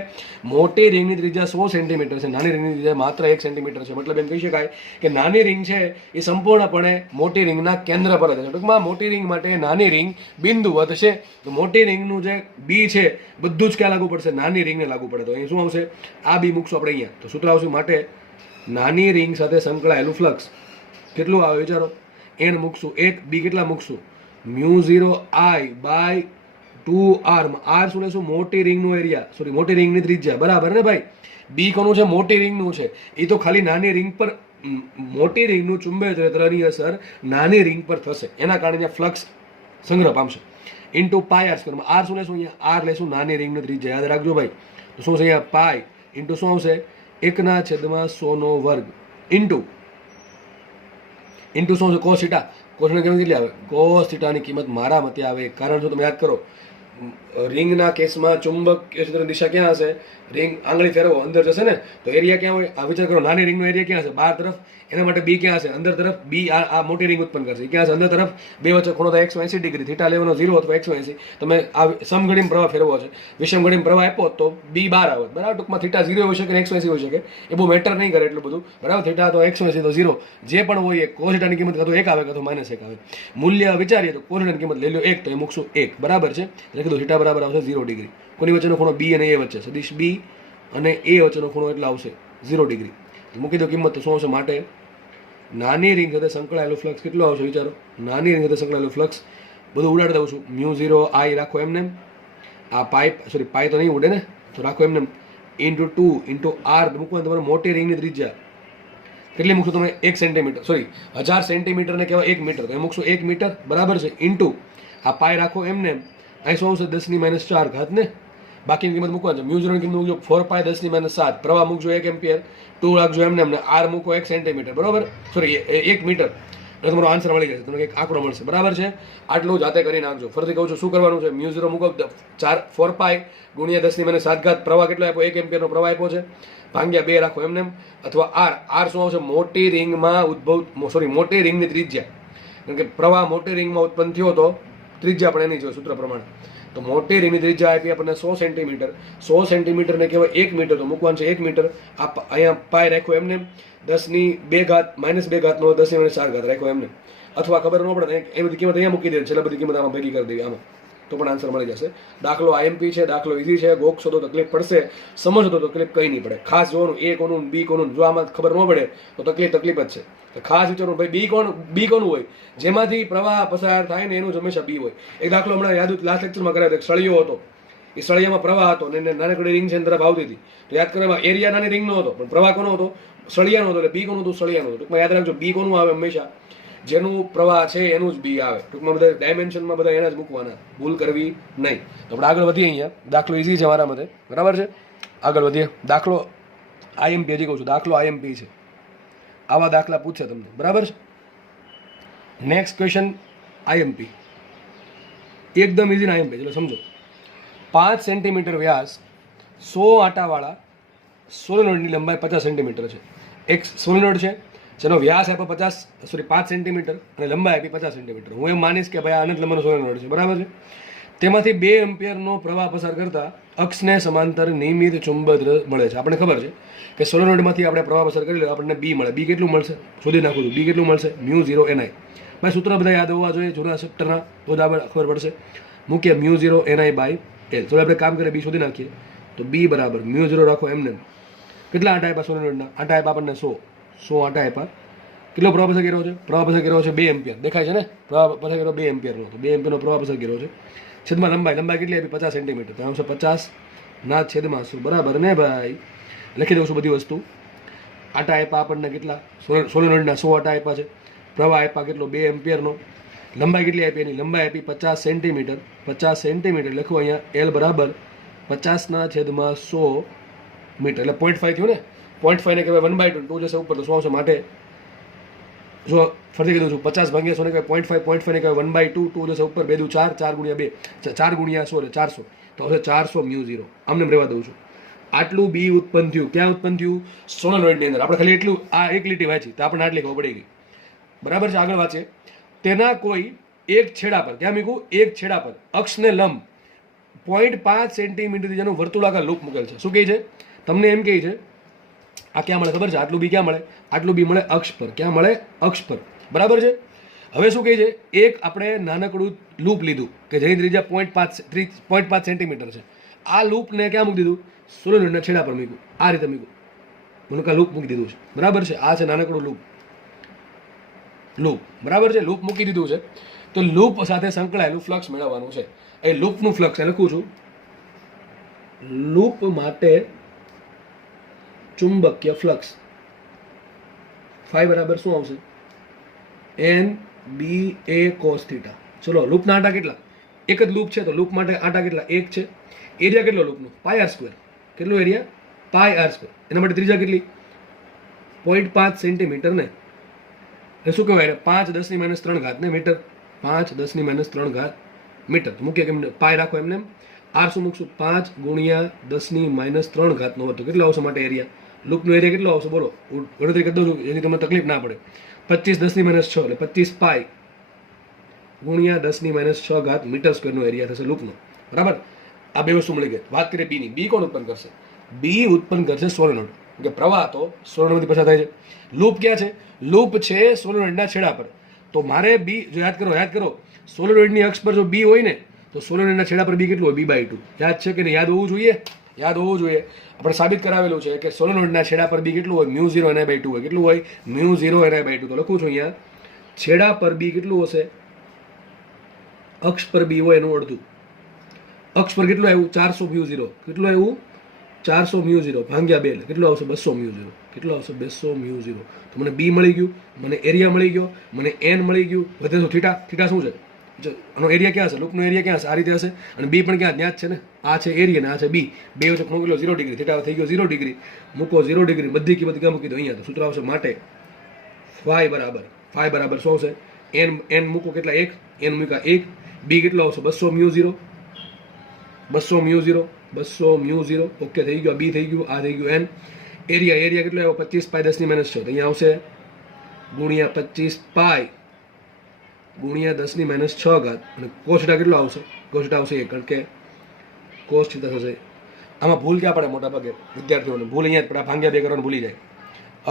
મોટી રિંગની ત્રિજ્યા 100 સેન્ટીમીટર છે, નાની રિંગની ત્રિજ્યા માત્ર 1 સેન્ટીમીટર છે. મતલબ એમ કહી શકાય કે નાની રિંગ છે એ સંપૂર્ણપણે મોટી રિંગના કેન્દ્ર પર જ છે. ટૂંકમાં મોટી રિંગ માટે નાની રિંગ બિંદુવત છે. તો મોટી રિંગનું જે બી છે બધું જ ક્યાં લાગુ પડશે, નાની રિંગને લાગુ પડે. તો અહીં શું આવશે, આ બી મૂકશું આપણે અહીંયા. તો સૂત્ર આવશે માટે નાની રિંગ સાથે સંકળાયેલું ફ્લક્સ કેટલું આવે વિચારો, એન મૂકશું 1, બી કેટલા મૂકશું, μ0I/2r. r શું લેશું, મોટી રિંગનું એરિયા, સોરી મોટી રિંગની ત્રિજ્યા, બરાબર ને ભાઈ. બી કોનું છે, મોટી રિંગનું છે. એ તો ખાલી નાની રિંગ પર, મોટી રિંગનું ચુંબકીય ક્ષેત્રની અસર નાની રિંગ પર થશે, એના કારણે અહીંયા ફ્લક્સ સંગ્રહ પામશે. ઇન્ટુ પાય r સ્ક્વેર. r શું લેશું અહીંયા, r લેશું નાની રિંગની ત્રિજ્યા, યાદ રાખજો ભાઈ. તો શું છે અહીંયા, પાય ઇન્ટુ શું આવશે, 1/100² ઇન્ટુ શું છે, કોસ થીટા. કોસની કિંમત કેટલી આવે, કોસ થીટાની કિંમત મારા મતે આવે. કારણ શું તમે યાદ કરો, રિંગના કેસમાં ચુંબકીય ક્ષેત્રની દિશા ક્યાં હશે, રિંગ આંગળી ફેરવો અંદર જશે ને, તો એરિયા ક્યાં હોય, આ વિચાર કરો, નાની રિંગનો એરિયા ક્યાં હશે, બહાર તરફ. એના માટે બી ક્યાં હશે, અંદર તરફ. બી આ મોટી રિંગ ઉત્પન્ન કરશે, ક્યાં હશે, અંદર તરફ. બે વચ્ચે ખૂણો થાય 180 ડિગ્રી, થીટા લેવાનો 0 અથવા 180. તમે આ સમઘડીમાં પ્રવાહ ફેરવો છે, વિષમઘડીમાં પ્રવાહ આપ્યો તો બી બહાર આવત, બરાબર. ટૂંકમાં થીટા 0 હોઈ શકે, 180 હોઈ શકે, એ બહુ મેટર નહીં કરે એટલું બધું, બરાબર. થીટા તો 180 તો 0, જે પણ હોય એ કોસ થીટાની કિંમત કાં તો 1 આવે કાં તો -1 આવે. મૂલ્ય વિચારીએ તો કોસ થીટાની કિંમત લઈ લો 1, તો એ મૂકશું 1, બરાબર છે. લખી દો થીટા બરાબર આવશે 0 ડિગ્રી. કોની વચ્ચેનો ખૂણો, બી અને એ વચ્ચે, સદિશ બી અને એ વચ્ચેનો ખૂણો એટલે આવશે 0 ડિગ્રી. મૂકી દો કિંમત. તો શું આવશે, માટે નાની રિંગ સાથે સંકળાયેલું ફ્લક્સ કેટલું આવશે વિચારો, નાની રિંગ સાથે સંકળાયેલું ફ્લક્સ બધું ઉડાડી દઉં છું. μ0I રાખો એમને, આ પાય તો નહીં ઉડે ને, તો રાખો એમને, ઇન્ટુ 2 ઇન્ટુ r મૂકવાનું. તમારે મોટી રિંગની ત્રિજ્યા કેટલી મૂકશો તમે, 1 સેન્ટીમીટર, સોરી 1000 સેન્ટીમીટરને કહેવાય 1 મીટર, તો એ મૂકશો 1 મીટર, બરાબર છે. ઇન્ટુ આ પાય રાખો એમને, અહીં શું આવશે, 10⁻⁴ ને, બાકીની કિંમત મૂકવાની છે. μ0ની કિંમત મૂકજો 4π 10⁻⁷, પ્રવાહ મૂકજો 1 એમ્પિયર, 2 રાખજો એમને, r મૂકો 1 સેન્ટીમીટર, બરાબર, સોરી 1 મીટર. એટલે તમારો આન્સર મળી જશે, તમને કંઈક આંકડો મળશે, બરાબર છે. આટલું જાતે કરી નાખજો. ફરીથી કહું છું શું કરવાનું છે, μ0 મૂકો 4π × 10⁻⁷, પ્રવાહ કેટલો આપ્યો, 1 એમ્પિયરનો પ્રવાહ આપ્યો છે, ભાગ્યા 2 રાખો એમને, અથવા r શું આવશે, મોટી રિંગમાં મોટી રિંગની ત્રિજ્યા. કારણ કે પ્રવાહ મોટી રિંગમાં ઉત્પન્ન થયો તો ત્રિજ્યા પણ એની જોઈએ સૂત્ર પ્રમાણે. તો મોટી રિંગની ત્રિજ્યા આપી આપણને 100 સેન્ટીમીટર, 100 સેન્ટીમીટરને કહેવાય 1 મીટર, તો મૂકવાનું છે 1 મીટર. અહીંયા પાય રાખ્યો એમને, 10⁻2 -2 નો 10⁻⁴ રાખ્યો એમને. અથવા ખબર ન પડે એ બધી કિંમત અહીંયા મૂકી દે, છેલ્લા બધી કિંમત આમાં ભેગી કરી દઈએ, આમાં તો પણ આન્સર મળી જશે. દાખલો IMP છે, દાખલો ઇઝી છે, ગોખશો તો તકલીફ પડશે, સમજશો તો તકલીફ કંઈ નહીં પડે. ખાસ જોવાનું એ કોનું, બી કોનું. જો આમાં ખબર ન પડે તો તકલીફ જ છે. ખાસ વિચારવું ભાઈ બી કોનું હોય, જેમાંથી પ્રવાહ પસાર થાય ને એનું જ હંમેશા બી હોય. એક દાખલો હમણાં યાદ લાસ્ટ લેક્ચરમાં કરાવ્યો, સળિયો હતો, એ સળિયામાં પ્રવાહ હતો ને નાનકડી રિંગ છે તરફ આવતી હતી. તો યાદ કરવા, એરિયા નાની રિંગનો હતો પણ પ્રવાહ કોનો હતો, સળિયાનો હતો. એટલે બી કોનું હતું, સળિયાનું હતું. ટૂંકમાં યાદ રાખજો, બી કોનું આવે હંમેશા, જેનું પ્રવાહ છે એનું જ બી આવે. ટૂંકમાં બધા ડાયમેન્શનમાં બધા એના જ મૂકવાના, ભૂલ કરવી નહીં. તો આપણે આગળ વધીએ. અહીંયા દાખલો ઇઝી છે મારા મતે, બરાબર છે. આગળ વધીએ. દાખલો IMP, હજી કહું છું દાખલો IMP છે, આવા દાખલા પૂછશે તમને, બરાબર છે. નેક્સ્ટ ક્વેશ્ચન IMP, એકદમ ઇઝી IMP, એટલે સમજો. 5 સેન્ટીમીટર વ્યાસ 100 આટાવાળા સોલેનોઇડની લંબાઈ 50 સેન્ટીમીટર છે. એક સોલેનોઇડ છે જેનો વ્યાસ આપ્યો 5 સેન્ટીમીટર અને લંબાઈ આપી 50 સેન્ટીમીટર. હું એમ માનીશ કે ભાઈ અનંત લંબાઈનો સોલેનોઇડ છે, બરાબર છે. તેમાંથી 2 એમ્પિયરનો પ્રવાહ પસાર કરતા અક્ષને સમાંતર નિયમિત ચુંબક મળે છે. આપણે ખબર છે કે સોલેનોઇડમાંથી આપણે પ્રવાહ પસાર કરી લે આપણને બી મળે. બી કેટલું મળશે શોધી નાખું છું. બી કેટલું મળશે, μ0NI. ભાઈ સૂત્ર બધા યાદ હોવા જોઈએ જૂના ચેપ્ટરના, તો જ આપણે ખબર પડશે. મૂકીએ μ0NI/L. તો આપણે કામ કરીએ, બી શોધી નાખીએ. તો બી બરાબર μ0 રાખો એમને. કેટલા આંટા આપ્યા સોલેનોઇડના, આંટા આપ્યા આપણને 100 આંટા આપ્યા. કેટલો પ્રવાહ પસાર કર્યો છે, પ્રવાહ પસાર કર્યો છે 2 એમ્પિયર. દેખાય છે ને, પ્રવાહ પસાર કર્યો 2 એમ્પિયરનો, તો 2 એમ્પિયરનો પ્રવાહ પસાર કર્યો છે. છેદમાં લંબાઈ કેટલી આપી, 50 સેન્ટીમીટર. તો આવશે 50/100, બરાબર ને ભાઈ. લખી દઉં છું બધી વસ્તુ. આટા આપ્યા આપણને કેટલા, સોલેનોઇડના 100 આટા આપ્યા છે. પ્રવાહ આપ્યા કેટલો 2 એમ્પિયરનો, લંબાઈ કેટલી આપી એની લંબાઈ આપી 50 સેન્ટીમીટર. 50 સેન્ટીમીટર લખો અહીંયા એલ બરાબર 50/100 મીટર એટલે 0.5 થયું ને. 0.5 ને કહેવાય 1/2, 2 જશે ઉપર તો 100 આવશે. માટે જો ફરીથી કીધું છું 50/100 ને કહેવાય 0.5 ને કહેવાય 1/2, 2 જશે ઉપર, 2 4, 4 ગુણ્યા 2, 4 ગુણ્યા 100 એટલે 400, તો હવે 400 μ0 આમને રહેવા દઉં છું. આટલું બી ઉત્પન્ન થયું. ક્યાં ઉત્પન્ન થયું? સોલેનોઇડની અંદર. આપણે ખાલી એટલું આ એક લીટી વાંચી તો આપણને આટલી ખબર પડી ગઈ. બરાબર છે? આગળ વાંચીએ. તેના કોઈ એક છેડા પર, ક્યાં મૂકું? એક છેડા પર અક્ષને લંબ 0.5 સેન્ટીમીટરથી જેનું વર્તુળાકાર લૂપ મૂકેલ છે. શું કહે છે? તમને એમ કહે છે આ ક્યાં મળે ખબર છે? આટલું બી ક્યાં મળે? આટલું બી મળે અક્ષ પર. ક્યાં મળે? અક્ષ પર. બરાબર છે? હવે શું કહે છે? એક આપણે નાનકડું લૂપ લીધું કે જેની ત્રિજ્યા 0.5 સેન્ટીમીટર છે. આ લૂપને ક્યાં મૂકી દીધું? સોલેનોઇડના છેડા પર મૂક્યું. આ રીતે મૂક્યું. મને કા લૂપ મૂકી દીધું છે. બરાબર છે? આ છે નાનકડું લૂપ. બરાબર છે? લૂપ મૂકી દીધું છે. તો લૂપ સાથે સંકળાયેલું ફ્લક્સ મેળવવાનું છે. એ લૂપનું ફ્લક્સ લખું છું. લૂપ માટે ચુંબકીય ફ્લક્સ ફાઈ બરાબર શું આવશે? NBA cos θ. ચલો લૂપના આંટા કેટલા? એક જ લૂપ છે તો લૂપ માટે આંટા કેટલા? એક છે. એરિયા કેટલો લૂપનો? πr². કેટલો એરિયા? πr². એના માટે ત્રિજ્યા કેટલી? 0.5 સેન્ટીમીટર ને એ શું કહેવાય? 5×10⁻³ ને મીટર. 5×10⁻³ મીટર મૂકીએ કેમ? પાય રાખો એમને. આર શું મૂકશું? 5×10⁻³ નો હતો. કેટલો આવશે માટે એરિયા? લૂપનો એરિયા કેટલો આવશે? બોલો, ગણતરી કરી દઉં છું જેથી તમને તકલીફ ના પડે. 25×10⁻6 એટલે 25 પાય ×10⁻6 મીટર સ્ક્વેરનો એરિયા થશે લૂપનો. બરાબર? આ બે વસ્તુ મળી ગઈ. વાત કરીએ બીની. બી કોણ ઉત્પન્ન કરશે? બી ઉત્પન્ન કરશે સોલેનોઇડ. કે પ્રવાહ તો સોલેનોઇડથી પસાર થાય છે. લૂપ ક્યાં છે? લૂપ છે સોલેનોઇડના છેડા પર. તો મારે બી જો યાદ કરો સોલેનોઇડની અક્ષ પર જો બી હોય ને તો સોલેનોઇડના છેડા પર બી કેટલું હોય? b/2. યાદ છે કે નહીં? યાદ હોવું જોઈએ. આપણે સાબિત કરાવેલું છે કે સોલેનોઇડના છેડા પર બી કેટલું હોય? μ0 ni/2 હોય. કેટલું હોય? μ0 ni/2. તો લખું છું અહીંયા છેડા પર બી કેટલું હશે? અક્ષ પર બી હોય એનું અડધું. અક્ષ પર કેટલું આવ્યું? 400 μ0. કેટલું આવ્યું? 400 μ0 ભાગ્યા 2 એટલે કેટલું આવશે? 200 μ0. કેટલું આવશે? 200 μ0. તો મને બી મળી ગયું, મને એરિયા મળી ગયો, મને એન મળી ગયું. વધે તો થીટા. થીટા શું છે? આનો એરિયા ક્યાં હશે? લૂપનો એરિયા ક્યાં હશે? આ રીતે હશે. અને બી પણ ક્યાં? ત્યાં જ છે ને. આ છે એરિયા ને આ છે બી. બે વચ્ચે ખૂણો કેટલો? 0 ડિગ્રી. થીટા થઈ ગયો 0 ડિગ્રી. મૂકો 0 ડિગ્રી. બધી કિંમત ક્યાં મૂકી દો? અહીંયા. તો સૂત્ર આવશે માટે ફાઈ બરાબર શું આવશે? એન મૂકો કેટલા? 1. એન મૂકા 1. બી કેટલો આવશે? 200 μ0. 200 μ0. ઓકે થઈ ગયો. બી થઈ ગયું. આ થઈ ગયું એન. એરિયા કેટલો આવ્યો? 25 પાય 10⁻6. તો અહીંયા આવશે ગુણ્યા 25 પાય ગુણ્યા 10⁻6. અને કોસ થીટા કેટલો આવશે? કોસ થીટા આવશે 1. કારણ કે કોસ થીટા થશે. આમાં ભૂલ ક્યાં પડે? મોટા ભાગે વિદ્યાર્થીઓને ભૂલ અહીંયા જ પડે. ભાગ્યા 2 કરવાનું ભૂલી જાય.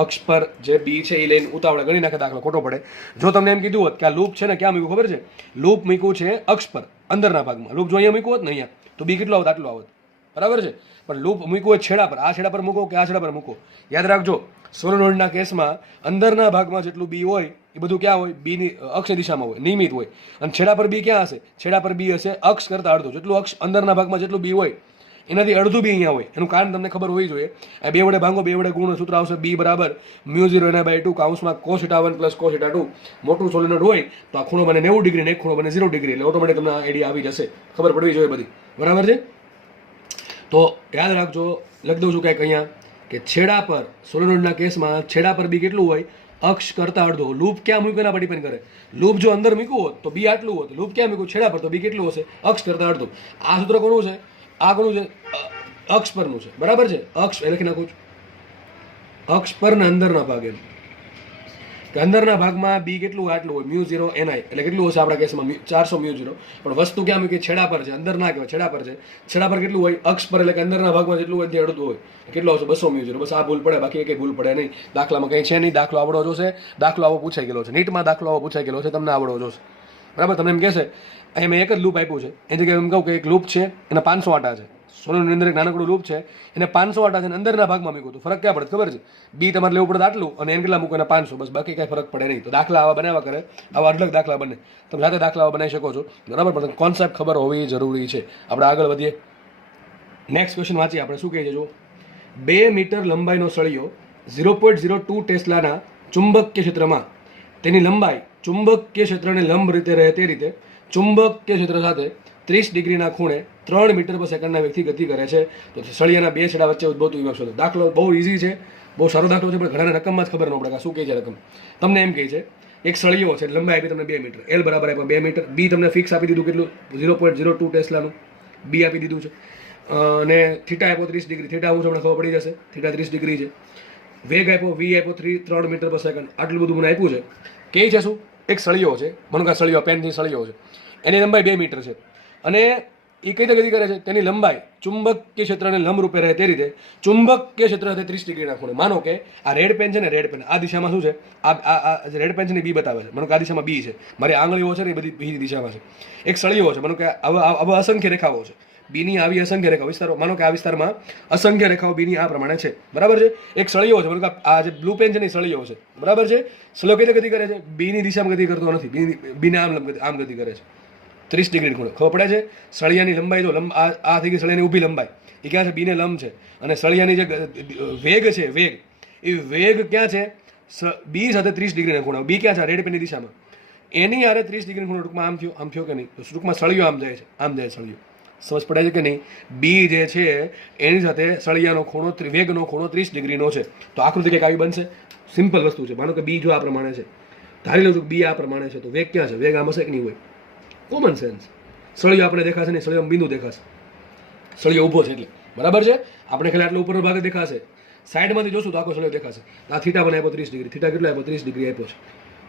અક્ષ પર જે બી છે એ લઈને ઉતાવળે ગણી નાખે દાખલો ખોટો પડે. જો તમને એમ કીધું હોત કે આ લૂપ છે ને ક્યાં મૂક્યું ખબર છે? લૂપ મૂક્યું છે અક્ષ પર અંદરના ભાગમાં. લૂપ જો અહીંયા મૂક્યું હોત ને અહીંયા તો બી કેટલો આવત? આટલું આવત. બરાબર છે? પણ લૂપ મૂક્યું હોય છેડા પર. આ છેડા પર મૂકો કે આ છેડા પર મૂકો. યાદ રાખજો સોલેનોઇડના કેસમાં અંદરના ભાગમાં જેટલું બી હોય એ બધું ક્યાં હોય? બીની અક્ષ દિશામાં હોય, નિયમિત હોય. અને છેડા પર બી ક્યાં હશે? છેડા પર બી હશે અક્ષ કરતાં અડધું. જેટલું અક્ષ અંદરના ભાગમાં જેટલું બી હોય એનાથી અડધું બી અહીંયા હોય. એનું કારણ તમને ખબર હોવી જોઈએ. આ 2 વડે ભાંગો, 2 વડે ગુણો. સૂત્ર આવશે બી બરાબર μ0 ni/2 કૌંસમાં cos θ1 + cos θ2. મોટું સોલેનોઇડ હોય તો આ ખૂણો બને 90 ડિગ્રી ને એક ખૂણો બને 0 ડિગ્રી. એટલે ઓટોમેટિક તમને આઈડિયા આવી જશે. ખબર પડવી જોઈએ બધી. બરાબર છે? તો યાદ રાખજો. લખી દઉં છું કંઈક અહીંયા કે છેડા પર સોલેનોઇડના કેસમાં છેડા પર બી કેટલું હોય? અક્ષ કરતા અડધો. લૂપ ક્યાં મૂક્યું એના પર ડિપેન્ડ કરે. લૂપ જો અંદર મૂક્યું હોત તો બી આટલું હોત. લૂપ ક્યાં મૂક્યું? છેડા પર. તો બી કેટલું હશે? અક્ષ કરતા અડધું. આ સૂત્ર કોનું છે? આ કોનું છે? અક્ષ પરનું છે. બરાબર છે? અક્ષ એ લખી નાખું છું. અક્ષ પરના અંદરના ભાગે કે અંદરના ભાગમાં બી કેટલું હોય? આટલું હોય μ0 ni. એટલે કેટલું હશે આપણા કેસમાં? 400 μ0. પણ વસ્તુ ક્યાં મૂકી? છેડા પર છે. અંદર ના કહેવાય, છેડા પર છે. છેડા પર કેટલું હોય? અક્ષ પર. એટલે કે અંદરના ભાગમાં જેટલું હોય તે અડધું હોય. કેટલું આવશે? 200 μ0. બસ આ ભૂલ પડે, બાકી કંઈ ભૂલ પડે નહીં. દાખલામાં કંઈ છે નહીં. દાખલો આવડો જોશે. દાખલો આવો પૂછાઈ ગયેલો છે. નીટમાં દાખલો આવો પૂછાઈ ગયેલો છે. તમને આવડો જોશે. બરાબર? તમને એમ કહેશે અહીં મેં એક જ લૂપ આપ્યું છે. એની જગ્યાએ એમ કહું કે એક લૂપ છે એના 500 આંટા છે. સોલેનોઇડની અંદર એક નાનકડું લૂપ છે એને 500 આંટા છે અને અંદરના ભાગમાં મૂક્યું. તો ફરક ક્યાં પડે ખબર છે? બી તમારે લેવું પડે આટલું અને એન કેટલા મૂકો? એના 500. બસ બાકી કાંઈ ફરક પડે નહીં. તો દાખલા આવા બનાવ્યા કરે. આવા અલગ દાખલા બને. તમે જાતે દાખલા બનાવી શકો છો. બરાબર? પણ કોન્સેપ્ટ ખબર હોવી જરૂરી છે. આપણે આગળ વધીએ. નેક્સ્ટ ક્વેશ્ચન વાંચીએ આપણે. શું કહે છે જો? 2 મીટર લંબાઈનો સળિયો 0.02 ટેસ્લાના ચુંબકીય ક્ષેત્રમાં તેની લંબાઈ ચુંબકીય ક્ષેત્રને લંબ રીતે રહે તે રીતે ચુંબકીય ક્ષેત્ર સાથે 30 ડિગ્રીના ખૂણે 3 મીટર પર સેકન્ડના વેગથી ગતિ કરે છે. તો સળિયાના બે છેડા વચ્ચે ઉદ્ભવતું વિભવ શોધો. દાખલો બહુ ઇઝી છે, બહુ સારો દાખલો છે, પણ ઘણાને રકમમાં જ ખબર ન પડે કે શું કહે છે રકમ. તમને એમ કહે છે એક સળિયો છે, લંબાઈ આપી તમને 2 મીટર, એલ બરાબર આપ્યો 2 મીટર, બી તમને ફિક્સ આપી દીધું કેટલું 0.02 ટેસ્લાનું બી આપી દીધું છે, અને થીટા આપ્યો 30 ડિગ્રી, થીટા હું તમને ખબર પડી જશે, થીટા 30 ડિગ્રી છે, વેગ આપ્યો વી આપ્યો 3 મીટર પર સેકન્ડ, આટલું બધું મને આપ્યું છે. કે છે શું, એક સળિયો છે, મનો કે સળિયો પેનથી સળિયો છે, એની લંબાઈ 2 મીટર છે, અને એ કઈ રીતે ગતિ કરે છે, તેની લંબાઈ ચુંબકીય ક્ષેત્રને લંબ રૂપે રહે તે રીતે ચુંબકીય ક્ષેત્ર સાથે 30 ડિગ્રીના ખૂણે. માનો કે આ રેડ પેન છે ને, રેડ પેન આ દિશામાં શું છે, આ રેડ પેન છે ને બી બતાવે છે, માનો કે આ દિશામાં બી છે, મારી આંગળીઓ છે ને એ બધી બી દિશામાં છે. એક સળિયો છે, માનો કે આવા અસંખ્ય રેખાઓ છે, બીની આવી અસંખ્ય રેખાઓ વિસ્તારો, માનો કે આ વિસ્તારમાં અસંખ્ય રેખાઓ બીની આ પ્રમાણે છે, બરાબર છે. એક સળિયો છે, માનો કે આ જે બ્લુ પેન છે ને સળિયો છે, બરાબર છે. સળિયો કઈ રીતે ગતિ કરે છે, બીની દિશામાં ગતિ કરતો નથી, બીને આમ ગતિ કરે છે 30 ડિગ્રી ખૂણે. ખબર પડે છે. સળિયાની લંબાઈ જો આ થઈ ગઈ સળિયાની ઊભી લંબાઈ, એ ક્યાં છે, બીને લંબ છે, અને સળિયાની જે વેગ છે, વેગ એ વેગ ક્યાં છે, બી સાથે 30 ડિગ્રીના ખૂણે. બી ક્યાં છે, રેડ પેનની દિશામાં, એની આરે 30 ડિગ્રી ખૂણે. ટૂંકમાં આમ થયો કે નહીં, તો ટૂંકમાં સળિયો આમ જાય છે, આમ જાય સળિયો. સમજ પડે છે કે નહીં. બી જે છે એની સાથે સળિયાનો ખૂણો, વેગનો ખૂણો 30 ડિગ્રીનો છે. તો આકૃતિ કંઈક આવી બનશે. સિમ્પલ વસ્તુ છે. માનો કે બી જો આ પ્રમાણે છે, ધારી લઉં છું બી આ પ્રમાણે છે, તો વેગ ક્યાં છે, વેગ આમ હશે કે નહીં હોય, કોમન સેન્સ. સળિયો આપણે દેખાશે નહીં, સળિયો બિંદુ દેખાશે, સળિયો ઊભો છે એટલે, બરાબર છે. આપણે ખાલી આટલો ઉપરનો ભાગ દેખાશે, સાઈડમાંથી જોશું તો આખો સળિયો દેખાશે. આ થીટા મને આપ્યો 30 ડિગ્રી, થીટા કેટલો આપ્યો, 30 ડિગ્રી આપ્યો છે.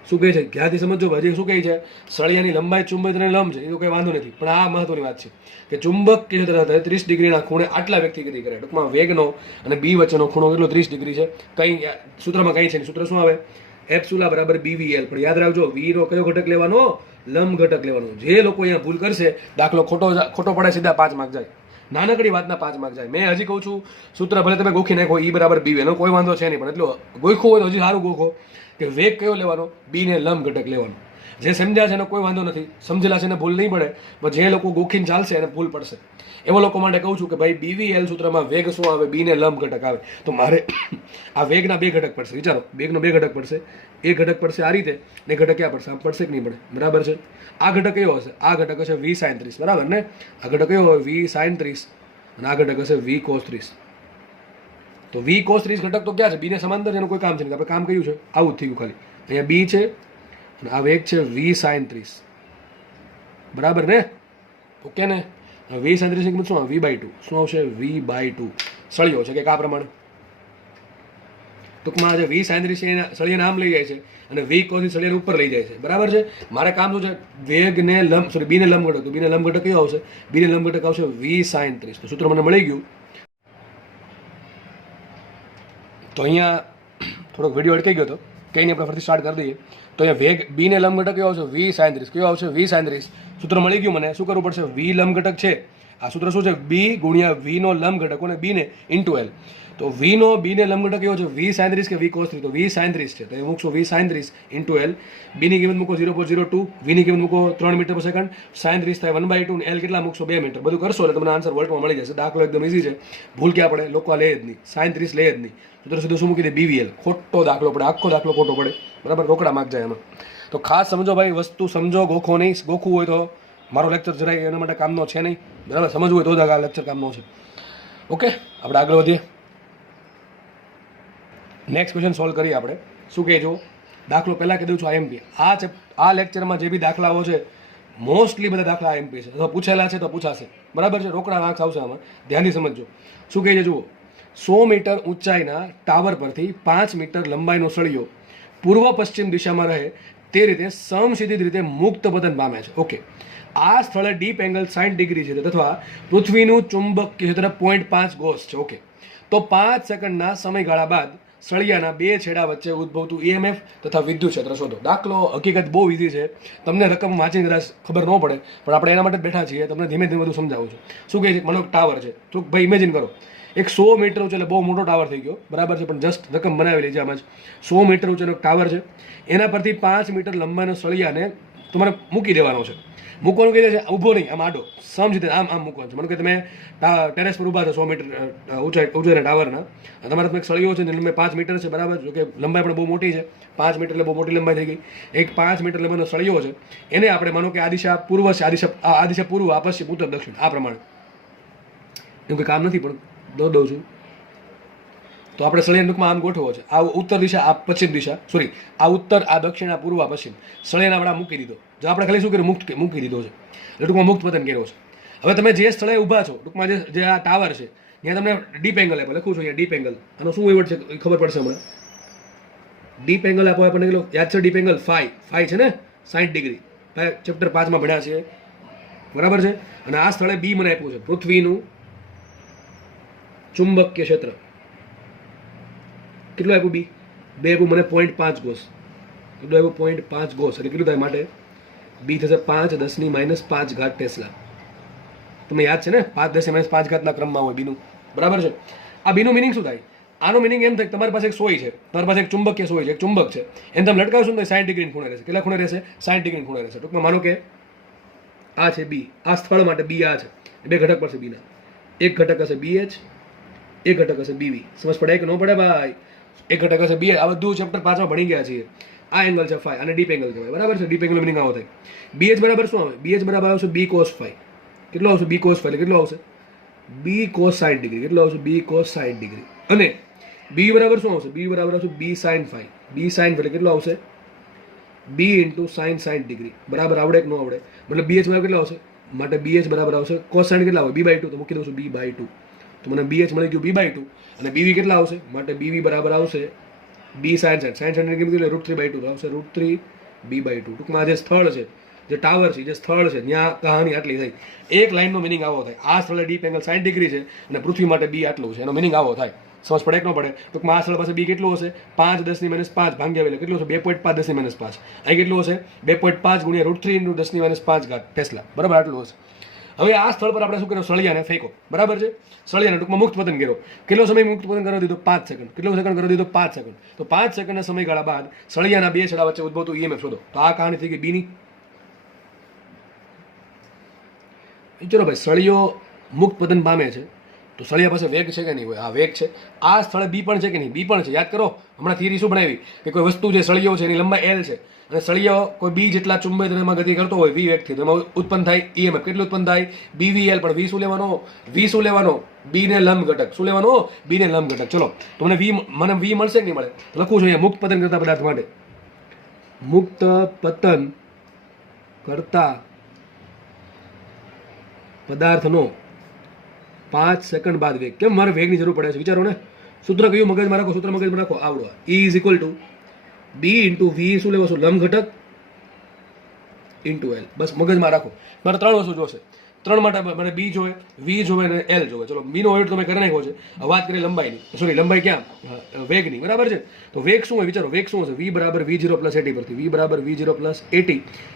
શું કહે છે, ધ્યાનથી સમજો હજી શું કહે છે, સળિયાની લંબાઈ ચુંબકીય લંબ છે, એ કોઈ વાંધો નથી, પણ આ મહત્વની વાત છે કે ચુંબકીય ક્ષેત્ર 30 ડિગ્રીના ખૂણે આટલા વ્યક્તિ ગતિ કરે. ટૂંકમાં વેગનો અને બી વચ્ચેનો ખૂણો કેટલો, 30 ડિગ્રી છે. કઈ સૂત્રમાં કઈ છે નહીં, સૂત્ર શું આવે, એપ્સુલા બરાબર બીવીએલ. પણ યાદ રાખજો, વી નો કયો ઘટક લેવાનો, લંબ ઘટક લેવાનો. જે લોકો અહીંયા ભૂલ કરશે, દાખલો ખોટો પડે, સીધા 5 માર્ક જાય, નાનકડી વાતના 5 માર્ક જાય. મેં હજી કહું છું, સૂત્ર ભલે તમે ગોખી નાખો, ઈ બરાબર બી એનો કોઈ વાંધો છે નહીં, પણ એટલો ગોખવું હોય તો હજી સારું ગોખો કે વેગ કયો લેવાનો, બી ને લંબ ઘટક લેવાનો. જે સમજ્યા છે એને કોઈ વાંધો નથી, સમજેલા છે એને ભૂલ નહીં પડે, પણ જે લોકો ગોખીને ચાલશે એને ભૂલ પડશે. એવા લોકો માટે કહું છું કે ભાઈ બીવીએલ સૂત્રમાં વેગ શું આવે, બી ને લંબ ઘટક આવે. તો મારે આ વેગના 2 ઘટક પડશે, વિચારો, વેગનો 2 ઘટક પડશે. એક ઘટક પડશે આ રીતે, ને ઘટક ક્યાં પડશે, આમ પડશે કે નહીં પડે, બરાબર છે. આ ઘટક કયો હશે, આ ઘટક હશે વી સાઇન 30, બરાબર ને. આ ઘટક કયો હોય, વી સાઇન 30, અને આ ઘટક હશે વી કોસ 30. તો વી કોસ 30 ઘટક તો ક્યાં છે, બીને સમાંતર છે, એનું કોઈ કામ છે નહીં. આપણે કામ કર્યું છે, આવું જ થયું ખાલી. અહીંયા બી છે અને આ વેગ છે વી સાઇન 30, બરાબર ને, ઓકે ને. વી સાઇન 30 ની કિંમત શું, v/2. શું આવશે, v/2. સળિયો છે કે આ પ્રમાણે, ટૂંકમાં જે વી સાઇન 30 છે એને સળિયાને આમ લઈ જાય છે, અને વી કોસ સળિયાને ઉપર લઈ જાય છે, બરાબર છે. મારે કામ શું છે, વેગને લંબ, સોરી બીને લંબ ઘટક, તો બીને લંબ ઘટક કયો આવશે, બીને લંબ ઘટક આવશે વી સાઇન 30. તો સૂત્ર મને મળી ગયું. તો અહીંયા થોડોક વિડીયો અટકી ગયો હતો, કંઈ નહીં, આપણે ફરીથી સ્ટાર્ટ કરી દઈએ. તો અહીંયા વેગ બીને લંબ ઘટક કયો આવશે, વી સાઇન 30. કયો આવશે, વી સાઇન 30. સૂત્ર મળી ગયું મને. શું કરવું પડશે, વી લંબ ઘટક છે, આ સૂત્ર શું છે, બી ગુણ્યા વી નો લંબ ઘટક અને બી ને ઇન્ટુ એલ. તો વી નો બી ને લંબ ઘટક કેવો છે, વી સાઇન 30 કે વી કોસ 30. તો વી સાઇન 30 છે, તો એ મૂકશો વી સાઇન 30 ઇન્ટુ એલ. બી ની કિંમત મૂકો 0.02, વી ની કિંમત મૂકો 3 મીટર પર સેકન્ડ, સાઇન 30 થાય 1/2, ને એલ કેટલા મૂકશો 2 મીટર. બધું કરશો એટલે તમને આન્સર વોલ્ટમાં મળી જશે. દાખલો એકદમ ઈઝી છે, ભૂલ ક્યાં પડે, લોકો આ લે જ નહીં, સાઇન 30 લે જ નહીં. સૂત્ર સીધું શું મૂકી દે, બીવીએલ. ખોટો દાખલો પડે, આખો દાખલો ખોટો પડે, બરાબર, રોકડા માર્ક જાય એમાં. તો ખાસ સમજો ભાઈ, વસ્તુ સમજો, ગોખો નહીં. ગોખવું હોય તો મારો લેક્ચર જરાય એના માટે કામનો છે નહીં, બરાબર. સમજવું હોય તો જ આ લેક્ચર કામનો છે. ઓકે, આપણે આગળ વધીએ. નેક્સ્ટ ક્વેશ્ચન સોલ્વ કરીએ આપણે. શું કહે જો, દાખલો પહેલાં કહી દઉં છું, આઈએમપી. આ લેક્ચરમાં જે બી દાખલાઓ છે, મોસ્ટલી બધા દાખલા આઈએમપી છે, અથવા પૂછેલા છે તો પૂછાશે, બરાબર છે. રોકડા માર્ક્સ આવશે આમાં, ધ્યાનથી સમજજો. શું કહે છે જુઓ, 100 મીટર ઊંચાઈના ટાવર પરથી 5 મીટર લંબાઈનો સળિયો પૂર્વ પશ્ચિમ દિશામાં રહે તે રીતે સમશીતોષ રીતે મુક્ત પતન પામે છે. ઓકે, આ સ્થળે ડીપ એંગલ 60 ડિગ્રી છે, તથા પૃથ્વીનું ચુંબકીય ક્ષેત્ર 0.5 ગોસ છે. ઓકે, તો 5 સેકન્ડના સમયગાળા બાદ સળિયાના 2 છેડા વચ્ચે ઉદ્ભવતું ઈએમએફ તથા વિદ્યુત ક્ષેત્ર શોધો. દાખલો હકીકત બહુ ઈઝી છે, તમને રકમ વાંચીને કદાચ ખબર ન પડે, પણ આપણે એના માટે જ બેઠા છીએ, તમને ધીમે ધીમે બધું સમજાવું છું. શું કહે છે, મને એક ટાવર છે, તો ભાઈ ઇમેજિન કરો, એક 100 મીટર ઊંચો, એટલે બહુ મોટો ટાવર થઈ ગયો, બરાબર છે, પણ જસ્ટ રકમ બનાવેલી છે આમાં જ. 100 મીટર ઊંચોનો ટાવર છે, એના પરથી 5 મીટર લંબાઈનો સળિયાને તમારે મૂકી દેવાનો છે. મૂકવાનું કહી દે છે ઊભો નહીં, આમ આડો સમજીને આમ આમ મૂકવાનું છે. મને કે તમે ટેરેસ પર ઊભા છો 100 મીટર ઊંચાઈના ટાવરના, તમારા તમે એક સળિયો છે લંબાઈ 5 મીટર છે, બરાબર? જો કે લંબાઈ પણ બહુ મોટી છે, 5 મીટર એટલે બહુ મોટી લંબાઈ થઈ ગઈ. એક 5 મીટર લંબાઈનો સળિયો છે, એને આપણે માનો કે આ દિશા પૂર્વ છે, આ દિશા પૂર્વ, આ પશ્ચિમ, ઉત્તર, દક્ષિણ, આ પ્રમાણે. એવું કંઈ કામ નથી પણ દઉં છું. તો આપણે સળિયાના ટૂંકમાં આમ ગોઠવો છે, આ ઉત્તર દિશા, આ પશ્ચિમ દિશા, સોરી આ ઉત્તર, આ દક્ષિણ, આ પૂર્વ, આ પશ્ચિમ. સળિયાને આપણે મૂકી દીધો, જો આપણે ખાલી શું કર્યું, મૂકી દીધો છે, એટલે ટૂંકમાં મુક્ત પતન કર્યો છે. હવે તમે જે સ્થળે ઊભા છો, ટૂંકમાં જે આ ટાવર છે, ત્યાં તમને ડીપ એંગલ આપે, લખું છું અહીંયા ડીપ એંગલ. આનો શું વહીવટ છે એ ખબર પડશે હમણાં. ડીપ એંગલ આપો આપણને કેટલો યાદ છે? ડીપ એંગલ ફાઈ છે ને, 60 ડિગ્રી. ચેપ્ટર 5માં ભણ્યા છે, બરાબર છે? અને આ સ્થળે બી મને આપ્યું છે, પૃથ્વીનું ચુંબકીય ક્ષેત્ર. કેટલું આપ્યું? બી આપ્યું મને 0.5 ગોસ. કેટલું આપ્યું? 0.5 ગોસ. એટલે કેટલું થાય માટે બી થશે 5 × 10⁻5 ટેસ્લા. તમને યાદ છે ને, 5 × 10⁻5 ક્રમમાં હોય બીનું, બરાબર છે? આ બીનું મિનિંગ શું થાય? આનો મિનિંગ એમ થાય કે તમારી પાસે એક સોય છે, તમારી પાસે એક ચુંબકીય સોય છે, એક ચુંબક છે, એને તમે લટકાવશો ને 60 ડિગ્રી ખૂણે રહેશે. કેટલા ખૂણે રહેશે? 60 ડિગ્રી ખૂણે રહેશે. ટૂંકમાં માનો કે આ છે બી, આ સ્થળ માટે બી આ છે, બે ઘટક પડશે બીના. એક ઘટક હશે BH, એક ઘટક હશે BV. સમજ પડે કે ન પડે ભાઈ? એક ઘટક હશે BH. આ બધું ચેપ્ટર 5માં ભણી ગયા છીએ. આ એંગલ છે ફાઈ, અને ડીપ એંગલ કહેવાય, બરાબર છે? ડીપ એંગલ મિનિંગ આવો થાય. BH બરાબર શું આવે? BH બરાબર આવશે B cos ફાઈ. કેટલો આવશે? B cos ફાઈ એટલે કેટલો આવશે? B cos 60 degree. કેટલો આવશે? B cos 60 degree. અને B બરાબર શું આવશે? B બરાબર આવશે B sin phi. B sin એટલે કેટલો આવશે? B × sin 60 degree. બરાબર આવડે કે ન આવડે? મતલબ BH બરાબર કેટલા આવશે? માટે BH બરાબર આવશે cos 60 કેટલા આવે? B/2. તો મૂકી દઉં છું B/2. તો મને BH મળી ગયું B/2. અને BV કેટલા આવશે? માટે BV બરાબર આવશે B sin 60. sin 60 ની કિંમત √3/2 તો આવશે √3 B/2. ટૂંકમાં જે સ્થળ છે, જે ટાવર છે, જે સ્થળ છે, ત્યાં કહાની આટલી થઈ. એક લાઈનનો મિનિંગ આવો થાય. આ સ્થળે ડીપ એંગલ 60 ડિગ્રી છે અને પૃથ્વી માટે બી આટલું છે, એનો મિનિંગ આવો થાય. સમજ પડે કે ન પડે? ટૂંકમાં આ સ્થળ પાસે બી કેટલું હશે? 5 × 10⁻5 ભાગ્યા એટલે કેટલું હશે? 2.5 × 10⁻5. અહીં કેટલું હશે? 2.5 × √3 × 10⁻5 ટેસ્લા. બરાબર આટલું હશે. હવે આ સ્થળ પર આપણે શું કર્યું? સળિયાને ફેંકો, બરાબર છે? સળિયાને ટૂંકમાં મુક્ત પતન કર્યો. કેટલો સમય મુક્ત પતન કરવા દીધો? 5 સેકન્ડ. કેટલો સેકન્ડ કરવા દીધો? 5 સેકન્ડ. તો 5 સેકન્ડના સમયગાળા બાદ સળિયાના બે છેડા વચ્ચે ઉદ્ભવતું EMF શોધો. તો આ કહાની થઈ ગઈ બીની. ચલો ભાઈ, સળિયો મુક્ત પતન પામે છે તો સળિયા પાસે વેગ છે કે નહીં હોય? આ વેગ છે. આ સ્થળે બી પણ છે કે નહીં? બી પણ છે. યાદ કરો, હમણાં થિયરી શું બનાવી કે કોઈ વસ્તુ જે સળિયો છે એની લંબાઈ L છે અને સળિયો કોઈ બી જેટલા ચુંબકીય તરંગમાં ગતિ કરતો હોય V વેગથી, તો એમાં ઉત્પન્ન થાય EMF. કેટલું ઉત્પન્ન થાય? BVL. પણ V શું લેવાનો? V શું લેવાનો? B ને લંબ ઘટક. શું લેવાનો? B ને લંબ ઘટક. ચલો, તો મને V મળશે કે નહીં મળે? લખું છું અહીંયા મુક્ત પતન કરતા પદાર્થ માટે. મુક્ત પતન કરતા પદાર્થનો 5 સેકન્ડ બાદ વેગ. કેમ મારે વેગની જરૂર પડે છે? વિચારો ને. સૂત્ર કયું મગજમાં રાખો? સૂત્ર મગજમાં રાખો, આવડો. E = B × V. શું લેવો છું? લંબ ઘટક × L. બસ મગજમાં રાખો. મારે 3 વસ્તુ જોશે. 3 માટે મને B જોવે, V જોવે અને L જોવે. ચલો, B નો વહીવટ તમે કરી નાખ્યો છે. વાત કરીએ લંબાઈની. સોરી, લંબાઈ ક્યાં? વેગની, બરાબર છે? તો વેગ શું હોય? વિચારો, વેગ શું હશે? V = V0 + AT પરથી. V = V0 + AT.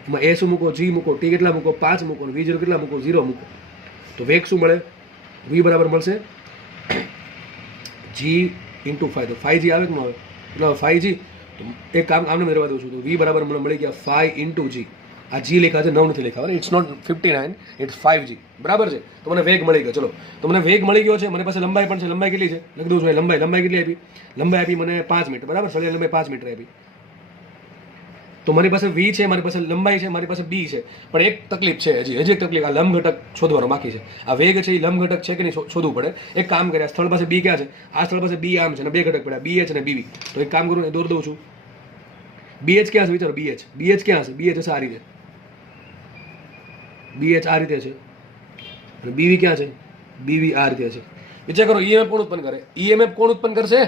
એમાં A શું મૂકો? G મૂકો. T કેટલા મૂકો? 5 મૂકો. અને V0 કેટલા મૂકો? 0 મૂકો. તો વેગ શું મળે? V બરાબર મળશે G × 5. તો 5G આવે કે ન આવે? એટલે 5G. તો એક કામ આમને મેળવા દઉં છું. તો V બરાબર મને મળી ગયા 5 × G. આ G લખ્યા છે, 9 નથી લખ્યા. It's not 59, it's 5G. બરાબર છે? તો મને વેગ મળી ગયો. ચલો, તો મને વેગ મળી ગયો છે. મને પાસે લંબાઈ પણ છે. લંબાઈ કેટલી છે? લખી દઉં છું. લંબાઈ કેટલી આપી? લંબાઈ આપી મને 5 મીટર. બરાબર? સળિયા લંબાઈ 5 મીટર આપી. તો મારી પાસે V છે, મારી પાસે લંબાઈ છે, મારી પાસે B છે. પણ એક તકલીફ છે, હજી એક તકલીફ. આ લંબ ઘટક શોધવાનો બાકી છે. આ વેગ છે એ લંબ ઘટક છે કે નહીં શોધવું પડે. એક કામ કરે, આ સ્થળ પાસે B ક્યાં છે? આ સ્થળ પાસે B આમ છે અને બે ઘટક પડ્યા, BH અને BV. તો એક કામ કરું, દોર દઉં છું. BH ક્યાં છે? વિચારો, BH ક્યાં હશે? BH હશે આ રીતે. BH આ રીતે છે અને BV ક્યાં છે? BV આ રીતે છે. વિચાર કરો, EMF કોણ ઉત્પન્ન કરે? EMF કોણ ઉત્પન્ન કરશે?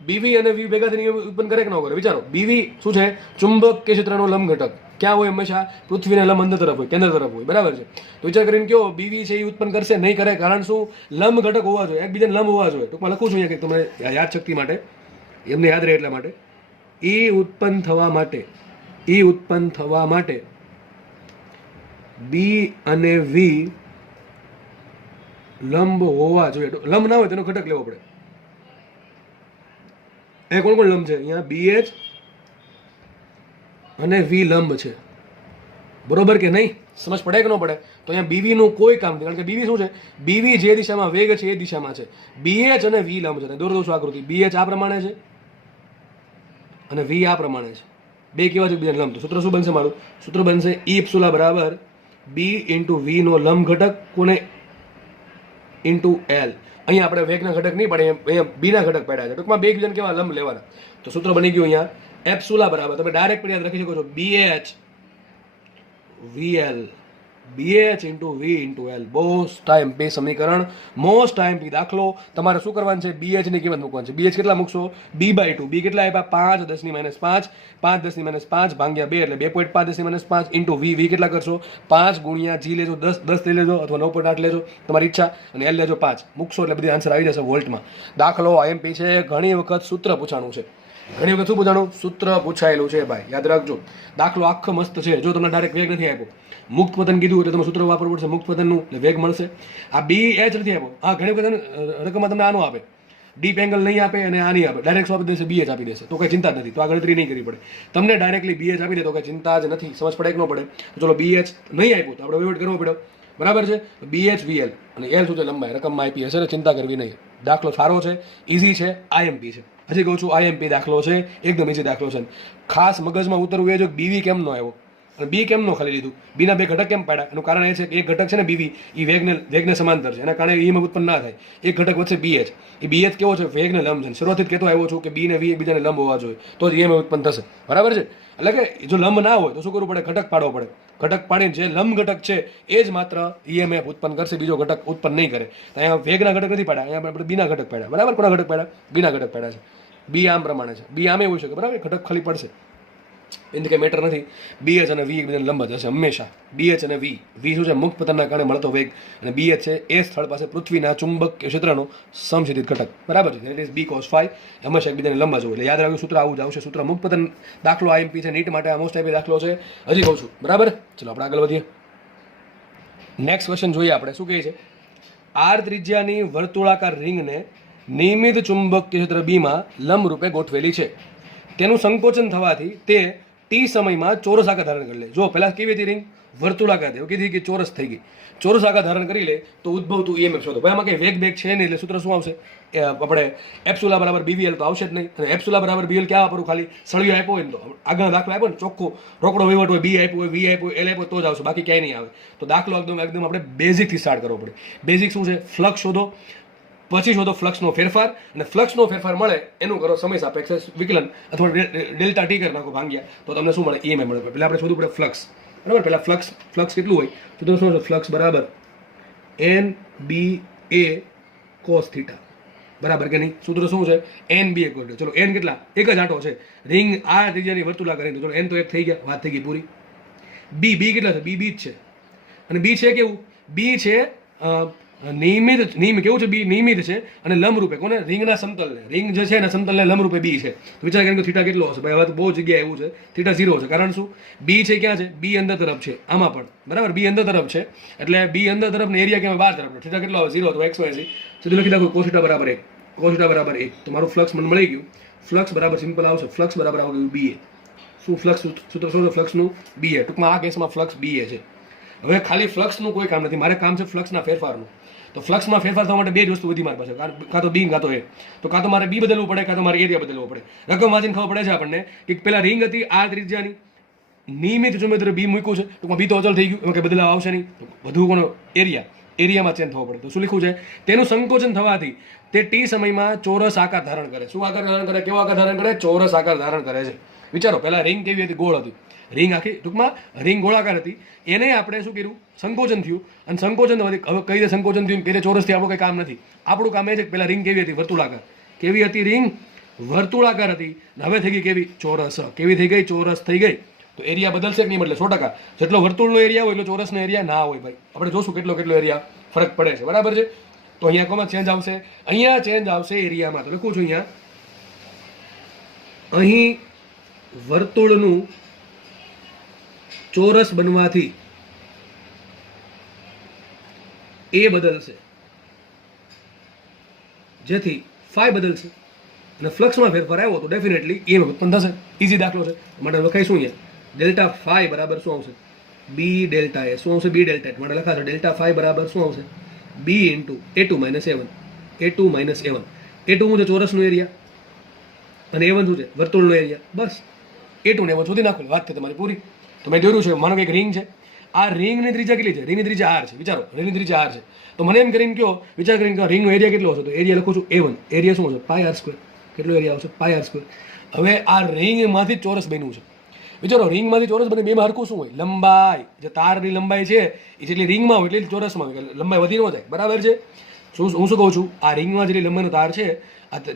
BV અને V ભેગા થઈને ઉત્પન્ન કરે કે ન કરે? વિચારો, BV શું છે? ચુંબકીય ક્ષેત્રનો લંબ ઘટક. ક્યાં હોય? હંમેશા પૃથ્વીને લંબ અંદર તરફ હોય, કેન્દ્ર તરફ હોય, બરાબર છે? તો વિચાર કરીને કયો, BV છે એ ઉત્પન્ન કરશે? નહીં કરે. કારણ શું? લંબ ઘટક હોવા જોઈએ, એકબીજાને લંબ હોવા જોઈએ. ટૂંકમાં લખું છું અહીંયા કે તમને યાદ શક્તિ માટે, એમને યાદ રહે એટલા માટે. E ઉત્પન્ન થવા માટે B અને V લંબ હોવા જોઈએ. લંબ ના હોય તેનો ઘટક લેવો પડે. એ કોણ કોણ લંબ છે? અહીંયા BH અને V લંબ છે, બરોબર કે નહીં? સમજ પડે કે ન પડે? તો અહીંયા બીવી નું કોઈ કામ નથી, કારણ કે બીવી શું છે? બીવી જે દિશામાં વેગ છે એ દિશામાં છે. બીએચ અને વી લંબ છે. દોર દઉં છું આકૃતિ. બીએચ આ પ્રમાણે છે અને વી આ પ્રમાણે છે. બે કેવા છે બીજા લંબ. તો સૂત્ર શું બનશે મારું? સૂત્ર બનશે ઈ એપ્સિલોન બરાબર બી ઇન્ટુ વી નો લંબ ઘટક કોને ઇન્ટુ એલ. અહીંયા આપણે વેગના ઘટક નહીં પડે, અહીંયા બીના ઘટક પડ્યા છે. ટૂંકમાં બે એકબીજાને કેવા લંબ લેવાના. તો સૂત્ર બની ગયું અહીંયા એપ્સિલોન બરાબર, તમે ડાયરેક્ટ યાદ રાખી શકો છો, B H V L, B H into V into L. Most time બે સમીકરણ, મોસ્ટ ટાઈમ બી દાખલો. તમારે શું કરવાનું છે? બીએચ ની કિંમત મૂકવાની છે. બીએચ કેટલા મૂકશો? બી બાય ટુ. બી કેટલા આપ્યા? 5 10 ની -5, 5 10 ની -5 ભાગ્યા 2 એટલે 2.5 10 ની -5 ઇન્ટુ વી. વી કેટલા કરશો? 5 ગુણ્યા જી લેજો 10, 10 લઈ લેજો અથવા 9.8 લેજો, તમારી ઈચ્છા, અને એલ લેજો 5. મૂકશો એટલે બધી આન્સર આવી જશે વોલ્ટમાં. દાખલો આઈએમપી છે. ઘણી વખત સૂત્ર પૂછાણું છે. ઘણી વખત શું પૂછાણું? સૂત્ર પૂછાયેલું છે ભાઈ, યાદ રાખજો. દાખલો આખો મસ્ત છે. જો તમને ડાયરેક્ટ વેગ નથી આપ્યો, મુક્ત પતન કીધું એટલે તમે સૂત્ર વાપરવું પડશે. મુક્ત પતનનું એટલે વેગ મળશે. આ બી એચ નથી આપ્યો. હા, ઘણી વખત રકમમાં તમને આનું આપે, ડીપ એંગલ નહીં આપે અને આ નહીં આપે, ડાયરેક્ટ શું આપી દેશે? બીએચ આપી દેશે. તો કઈ ચિંતા જ નથી, તો આ ગણતરી નહીં કરવી પડે. તમને ડાયરેક્ટલી બીએચ આપી દે તો કઈ ચિંતા જ નથી. સમજ પડે કે ન પડે? તો ચલો બીએચ નહીં આપ્યું તો આપણે વહીવટ કરવો પડ્યો, બરાબર છે? બીએચ વીએલ અને એલ શું છે? લંબાઈ. રકમમાં આપી હશે, ચિંતા કરવી નહીં. દાખલો સારો છે, ઇઝી છે, આઈએમપી છે. હજી કહું છું આઈએમપી દાખલો છે, એકદમ ઇઝી દાખલો છે. ખાસ મગજમાં ઉતરવું એ જો બીવી કેમ નો આવ્યો અને બી કેમ નો ખાલી લીધું, બીના બે ઘટક કેમ પાડ્યા? એનું કારણ એ છે કે એક ઘટક છે ને બીવી, એ વેગને સમાંતર છે, એના કારણે ઈમાં ઉત્પન્ન ના થાય. એક ઘટક વચ્ચે બીએચ, એ બીએચ કેવો છે? વેગને લંબ છે. શરૂઆતથી કહેતો આવ્યો છું કે બી ને વી એકબીજાને લંબ હોવા જોઈએ, તો જ ઈએમઆઈ ઉત્પન્ન થશે, બરાબર છે? એટલે કે જો લંબ ના હોય તો શું કરવું પડે? ઘટક પાડવો પડે. ઘટક પાડીને જે લંબ ઘટક છે એ જ માત્ર ઈએમએફ ઉત્પન્ન કરશે, બીજો ઘટક ઉત્પન્ન નહીં કરે. તો અહીંયા વેગના ઘટક નથી પાડ્યા, અહીંયા આપણે બીના ઘટક પાડ્યા, બરાબર? કોના ઘટક પાડ્યા? બીના ઘટક પાડ્યા છે. બી આમ પ્રમાણે છે, બી આમે હોઈ શકે, બરાબર? ઘટક ખાલી પડશે, એની કંઈ મેટર નથી. બીએચ અને વી એકબીજાને લંબ જ હશે હંમેશા. બીએચ અને વી, વી શું છે? મુક્ત પતનના કારણે મળતો વેગ, અને બીએચ છે એ સ્થળ પાસે પૃથ્વીના ચુંબકીય ક્ષેત્રનો સમશિતિત ઘટક, બરાબર છે? It is B cos phi, હંમેશા એકબીજાને લંબ જ હોય. એટલે યાદ રાખ્યું, સૂત્ર આવું જ આવશે. સૂત્ર મુક્ત પતન દાખલો આઈએમપી છે, નીટ માટે આ મોસ્ટ આઈપી દાખલો છે. હજી કહું છું, બરાબર? ચલો આપણે આગળ વધીએ. નેક્સ્ટ ક્વેશ્ચન જોઈએ આપણે. શું કહે છે? આર ત્રિજ્યાની વર્તુળાકાર રિંગને નિયમિત ચુંબકીય ક્ષેત્ર બીમાં લંબ રૂપે ગોઠવેલી છે. તેનું સંકોચન થવાથી તે ટી સમયમાં ચોરસ આકાર ધારણ કરી લે. જો પહેલા કેવી હતી રિંગ? વર્તુળાકાર હતી, કીધી કે ચોરસ થઈ ગઈ. ચોરસ આકાર ધારણ કરી લે તો ઉદ્ભવતું ઈએમએફ શોધો. ભાઈ આમાં કંઈ વેગ બેગ છે નહીં, એટલે સૂત્ર શું આવશે? આપણે એપ્સિલોન બરાબર બીવીએલ તો આવશે જ નહીં. અને એપ્સિલોન બરાબર બીવીએલ ક્યાં વાપરું? ખાલી સળિયો આપ્યો હોય ને, તો આગળ દાખલો આપ્યો ને ચોખ્ખો રોકડો વહીવટ હોય, બી આપ્યો હોય, વી આપ્યો, એલ આપ્યો તો જ આવશે, બાકી ક્યાંય નહીં આવે. તો દાખલો એકદમ આપણે બેઝિકથી સ્ટાર્ટ કરવો પડે. બેઝિક શું છે? ફ્લક્સ શોધો, પછી શોધો ફ્લક્સનો ફેરફાર, અને ફ્લક્સનો ફેરફાર મળે એનું કરો સમય સાપેક્ષ વિકલન અથવા ડેલ્ટા ટી કરી નાખો ભાંગ્યા, તો તમને શું મળે? ઈએમએફ મળે. પહેલાં આપણે શોધવું પડે ફ્લક્સ, બરાબર? પહેલાં ફ્લક્સ કેટલું હોય? તો શું છે? ફ્લક્સ બરાબર એન બી એ કોસ થીટા, બરાબર કે નહીં? સૂત્ર શું છે? એન બી એ કોસ. ચલો એન કેટલા? એક જ આંટો છે, રિંગ આ ત્રિજ્યાની વર્તુળાકાર રિંગ. ચલો એન તો એક થઈ ગયા, વાત થઈ ગઈ પૂરી. બી કેટલા છે? બી જ છે, અને બી છે કેવું? બી છે નિયમિત કેવું છે? બી નિયમિત છે અને લંબરૂપે કોને? રિંગના સમતલને. રિંગ જે છે ને સમતલને લંબરૂપે બી છે. વિચાર કરીને થીટા કેટલો હશે? ભાઈ હવે તો બહુ જગ્યાએ એવું છે, થીટા 0 છે. કારણ શું? બી છે ક્યાં છે? બી અંદર તરફ છે, આમાં પણ, બરાબર? બી અંદર તરફ છે એટલે બી અંદર તરફ ને એરિયા કેમ બહાર તરફ? થીટા કેટલો આવે? 0. તો XYZ સીધું લખી નાખો કોસ બરાબર 1, કોસ બરાબર 1. તો મારું ફ્લક્સ મને મળી ગયું. ફ્લક્સ બરાબર સિમ્પલ આવશે, ફ્લક્સ બરાબર આવી ગયું બી એ. શું ફ્લક્સ સૂત્ર શું છે? ફ્લક્સનું બી એ. ટૂંકમાં આ કેસમાં ફ્લક્સ બી એ છે. હવે ખાલી ફ્લક્સનું કોઈ કામ નથી, મારે કામ છે ફ્લક્સના ફેરફારનું. તો ફ્લક્સમાં ફેરફાર થવા માટે બે જ વસ્તુ વધી મારી પાસે, કાં તો બી કાં તો એ. તો કાં તો મારે બી બદલવું પડે, કાં તો મારે એરિયા બદલવો પડે. રકમ વાંચીને ખબર પડે છે આપણને કે પેલા રિંગ હતી આ ત્રિજ્યાની, નિયમિત ચુંબકીય બી મૂક્યું છે, ટૂંકમાં બી તો અચલ થઈ ગયું, એમાં કંઈ બદલાવ આવશે નહીં. તો વધુ કોનો? એરિયામાં ચેન્જ થવો પડે. તો શું લખ્યું છે? તેનું સંકોચન થવાથી તે ટી સમયમાં ચોરસ આકાર ધારણ કરે. શું આકાર ધારણ કરે? કેવો આકાર ધારણ કરે? ચોરસ આકાર ધારણ કરે છે. વિચારો, પહેલા રિંગ કેવી હતી? ગોળ હતી. રિંગ આખી ટૂંકમાં રિંગ ગોળાકાર હતી, એને આપણે શું કર્યું? સંકોચન થયું, અને સંકોચન થવાથી હવે કઈ રીતે સંકોચન થયું? કઈ રીતે ચોરસ થી? આપણું કંઈ કામ નથી. આપણું કામ એ છે કે પહેલા રિંગ કેવી હતી? વર્તુળાકાર. કેવી હતી રિંગ? વર્તુળાકાર હતી. હવે થઈ ગઈ કેવી? ચોરસ. કેવી થઈ ગઈ? ચોરસ થઈ ગઈ. તો એરિયા બદલશે કે નહીં બદલે? 100%. જેટલો વર્તુળનો એરિયા હોય એટલો ચોરસનો એરિયા ના હોય ભાઈ. આપણે જોશું કેટલો એરિયા ફરક પડે છે, બરાબર છે? તો અહીંયા કોમાં ચેન્જ આવશે? અહીંયા ચેન્જ આવશે એરિયામાં. તો લખું છું અહીંયા, અહીં વર્તુળનું ચોરસ બનવાથી એ બદલશે, જેથી ફાઈ બદલશે, અને ફ્લક્સમાં ફેરફાર આવ્યો તો ડેફિનેટલી ઈએમએફ ઉત્પન્ન થશે. ઇઝી દાખલો છે, માટે લખાઈશું અહીંયા ડેલ્ટા ફાઈ બરાબર શું આવશે? બી ડેલ્ટા એ શું આવશે? બી ડેલ્ટા એ માટે લખાશે ડેલ્ટા ફાઈ બરાબર શું આવશે? બી into A2 minus A1. A2 minus A1. A2 શું છે? ચોરસનો એરિયા, અને A1 શું છે? વર્તુળનો એરિયા. બસ A2 ને A1 શોધી નાખો, વાત છે તમારી પૂરી. તો મેં દોર્યું છે, માનો કે એક રિંગ છે, આ રિંગની ત્રિજ્યા કેટલી છે? રિંગની ત્રિજ્યા R છે. વિચારો, રિંગની ત્રિજ્યા R છે, તો મને એમ કરીને કહો, વિચાર કરીને કહો રિંગનો એરિયા કેટલો હશે? તો એરિયા લખું છું A1. એરિયા શું હશે? પાઈ R2. કેટલો એરિયા આવશે? પાઈ R2. હવે આ રિંગમાંથી ચોરસ બન્યું છે. વિચારો, રિંગમાંથી ચોરસ બને, બેમાં હરખું શું હોય? લંબાઈ. જે તારની લંબાઈ છે એ જેટલી રિંગમાં હોય એટલી ચોરસમાં હોય, લંબાઈ વધી ન જાય. બરાબર છે? હું શું કહું છું? આ રિંગમાં જેટલી લંબાઈનો તાર છે,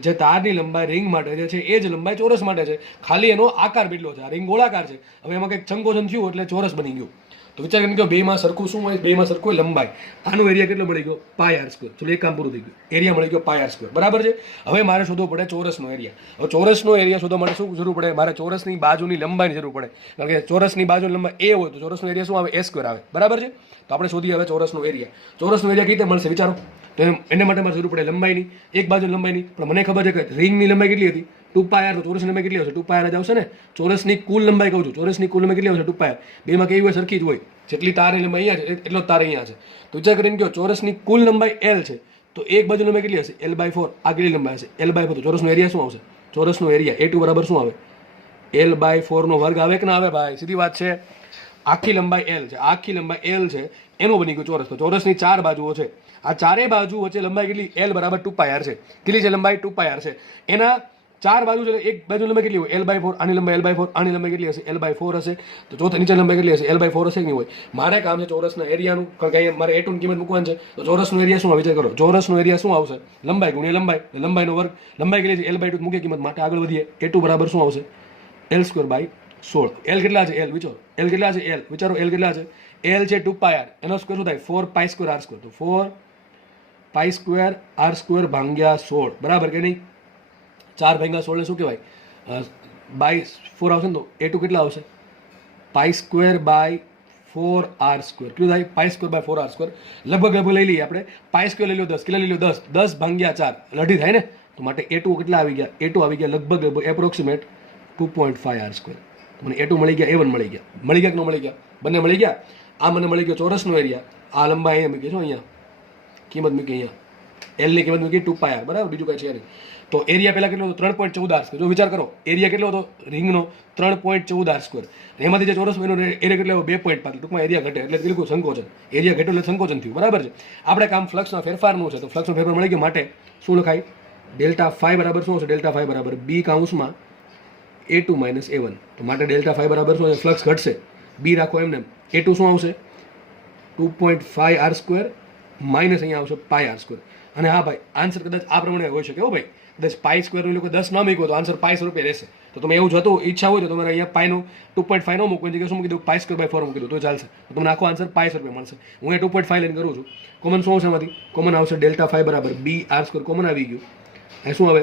જે તારની લંબાઈ રિંગ માટે જે છે એ જ લંબાઈ ચોરસ માટે છે, ખાલી એનો આકાર બદલો છે. આ રિંગ ગોળાકાર છે, હવે એમાં કંઈક સંકોચન થયું એટલે ચોરસ બની ગયું. તો વિચાર કરીને કહો બેમાં સરખું શું હોય? બેમાં સરખું હોય લંબાઈ. આનો એરિયા કેટલો મળી ગયો? પાઈ R2. ચલો એક કામ પૂરું થઈ ગયું, એરિયા મળી ગયો પાઈ R2. બરાબર છે? હવે મારે શોધવો પડે ચોરસનો એરિયા. હવે ચોરસનો એરિયા શોધવા માટે શું જરૂર પડે? મારે ચોરસની બાજુની લંબાઈની જરૂર પડે, કારણ કે ચોરસની બાજુની લંબાઈ A હોય તો ચોરસનો એરિયા શું આવે? A2 આવે. બરાબર છે? તો આપણે શોધીએ હવે ચોરસનો એરિયા. ચોરસનો એરિયા કઈ રીતે મળશે? વિચારો. તો એને માટે મારે જરૂર પડે લંબાઈની, એક બાજુ લંબાઈની. પણ મને ખબર છે કે રિંગની લંબાઈ કેટલી હતી? 2πr. તો ચોરસની લંબાઈ કેટલી આવશે? 2πr જ આવશે ને. ચોરસની કુલ લંબાઈ કહું છું, ચોરસની કુલ લંબાઈ કેટલી આવશે? 2πr. બેમાં કેવી હોય? સરખી જ હોય. જેટલી તારની લંબાઈ અહીંયા છે એટલો જ તાર અહીંયા છે. તો વિચાર કરીને કહો ચોરસની કુલ લંબાઈ L છે, તો એક બાજુ લંબાઈ કેટલી હશે? L/4. આ કેટલી લંબાઈ હશે? L/4. તો ચોરસનો એરિયા શું આવશે? ચોરસનો એરિયા A2 બરાબર શું આવે? L/4 નો વર્ગ આવે કે ના આવે ભાઈ? સીધી વાત છે. આખી લંબાઈ L છે, આખી લંબાઈ L છે, એનો બની ગયો ચોરસ. તો ચોરસની 4 બાજુઓ છે, આ ચારેય બાજુ વચ્ચે લંબાઈ કેટલી? L બરાબર 2πr છે. કેટલી છે લંબાઈ? 2πr છે. એના 4 બાજુ છે, એક બાજુ લંબાઈ કેટલી હોય? L/4. આની લંબાઈ L/4. આની લંબાઈ કેટલી હશે? L/4 હશે. તો ચોથા નીચે લંબાઈ કેટલી હશે? L/4 હશે કે નહીં હોય? મારે કામ છે ચોરસના એરિયાનું, કારણ કે અહીંયા મારે A2 ની કિંમત મૂકવાની છે. તો ચોરસનો એરિયા શું આવે? વિચાર કરો. ચોરસનો એરિયા શું આવશે? લંબાઈ ગુણ્યા લંબાઈ, લંબાઈનો વર્ગ. લંબાઈ કેટલી છે? L/2 મૂકે કિંમત. માટે આગળ વધીએ. A2 બરાબર શું આવશે? L2/16. L કેટલા છે? L વિચારો. L કેટલા છે? L વિચારો. L કેટલા છે? L છે 2πr. એનો સ્ક્વેર શું થાય? 4π2r². તો 4π2r² ભાગ્યા 16. બરાબર કે નહીં? 4 ભાગ્યા 16 ને શું કહેવાય? બાય 4 આવશે ને. તો A2 કેટલા આવશે? π²/4r². કેટલું થાય? π²/4r². લગભગ લઈ લઈએ આપણે. π² લઈ લો 10. કેટલા લઈ લો? 10. 10 ભાગ્યા 4 અઢી થાય ને. તો માટે A2 કેટલા આવી ગયા? A2 આવી ગયા લગભગ એપ્રોક્સિમેટ 2.5r². મને A2 મળી ગયા, A1 મળી ગયા. મળી ગયા કે ન મળી ગયા? બંને મળી ગયા. આ મને મળી ગયો ચોરસનો એરિયા. આ લંબાઈ અહીંયા મૂકી છો, અહીંયા કિંમત મૂકી, અહીંયા L ની કિંમત મૂકી 2πr. બરાબર, બીજું કાંઈ છે નહીં. તો એરિયા પહેલાં કેટલો હતો? 3.14r². જો વિચાર કરો, એરિયા કેટલો હતો રિંગનો? 3.14r². એમાંથી જે ચોરસ એનો એરિયા કેટલો? 2.5. ટૂંકમાં એરિયા ઘટે એટલે બિલકુલ સંકોચન. એરિયા ઘટ્યો એટલે સંકોચન થયું. બરાબર છે? આપણે કામ ફ્લક્સના ફેરફારનું છે, તો ફ્લક્સનો ફેરફાર મળી ગયો. માટે શું લખાય? ડેલ્ટા ફાઈ બરાબર શું હશે? ડેલ્ટા ફાઈ બરાબર B કાઉન્સમાં A2 માઇનસ A1. તો માટે ડેલ્ટા ફાઈ બરાબર શું? ફ્લક્સ ઘટશે, B રાખો એમને. A2 શું આવશે? 2.5r² માઇનસ અહીંયા આવશે πr². અને હા ભાઈ, આન્સર કદાચ આ પ્રમાણે હોઈ શકે. હો ભાઈ, કદાચ π² લોકો 10 ન મૂક્યો તો આન્સર π સ્વરૂપે રહેશે. તો તમે એવું જતું ઈચ્છા હોય તો તમારે અહીંયા પાઈનું 2.5 ન મૂકવાની જગ્યાએ શું મૂકી દઉં? π²/4 મૂકી દઉં તો ચાલશે. તો તમને આખો આન્સર π સ્વરૂપે મળશે. હું અહીંયા 2.5 લઈને કરું છું. કોમન શું આવશે એમાંથી? કોમન આવશે ડેલ્ટા ફાઈ બરાબર BR². કોમન આવી ગયું. અહીં શું આવે?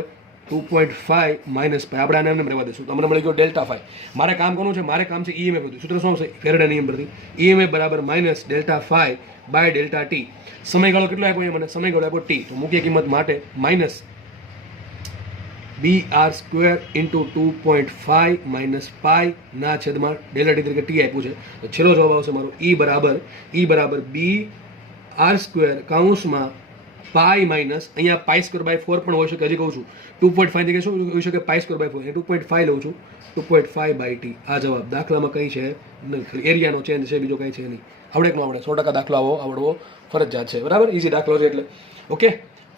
2.5 માઇનસ π. આપણે આને એમને રહેવા દઈશું. તો અમને મળી ગયો ડેલ્ટા ફાઈ. મારે કામ કરવું છે, મારે કામ છે EMF બધું. સૂત્ર શું આવશે? ફેરાડે નિયમ પરથી EMF બરાબર minus delta phi by delta t. સમયગાળો કેટલો આપ્યો? મને સમયગાળો આપ્યો T. તો મુખ્ય કિંમત માટે minus BR² into 2.5 minus pi ના છેદમાં ડેલ્ટા ટી તરીકે T આપ્યું છે. તો છેલ્લો જવાબ આવશે મારો E બરાબર BR² કાઉન્સમાં પાઈ માઇનસ અહીંયા π²/4 પણ હોઈ શકે. હજી કહું છું 2.5 જગ્યાએ શું હોઈ શકે? π²/4. 2.5 લઉં છું. 2.5/t. આ જવાબ. દાખલામાં કંઈ છે નહીં, એરિયાનો ચેન્જ છે, બીજો કંઈ છે નહીં. આવડે કે ન આવડે? 100% દાખલો આવડવો ફરજિયાત છે. બરાબર, ઇઝી દાખલો છે એટલે. ઓકે,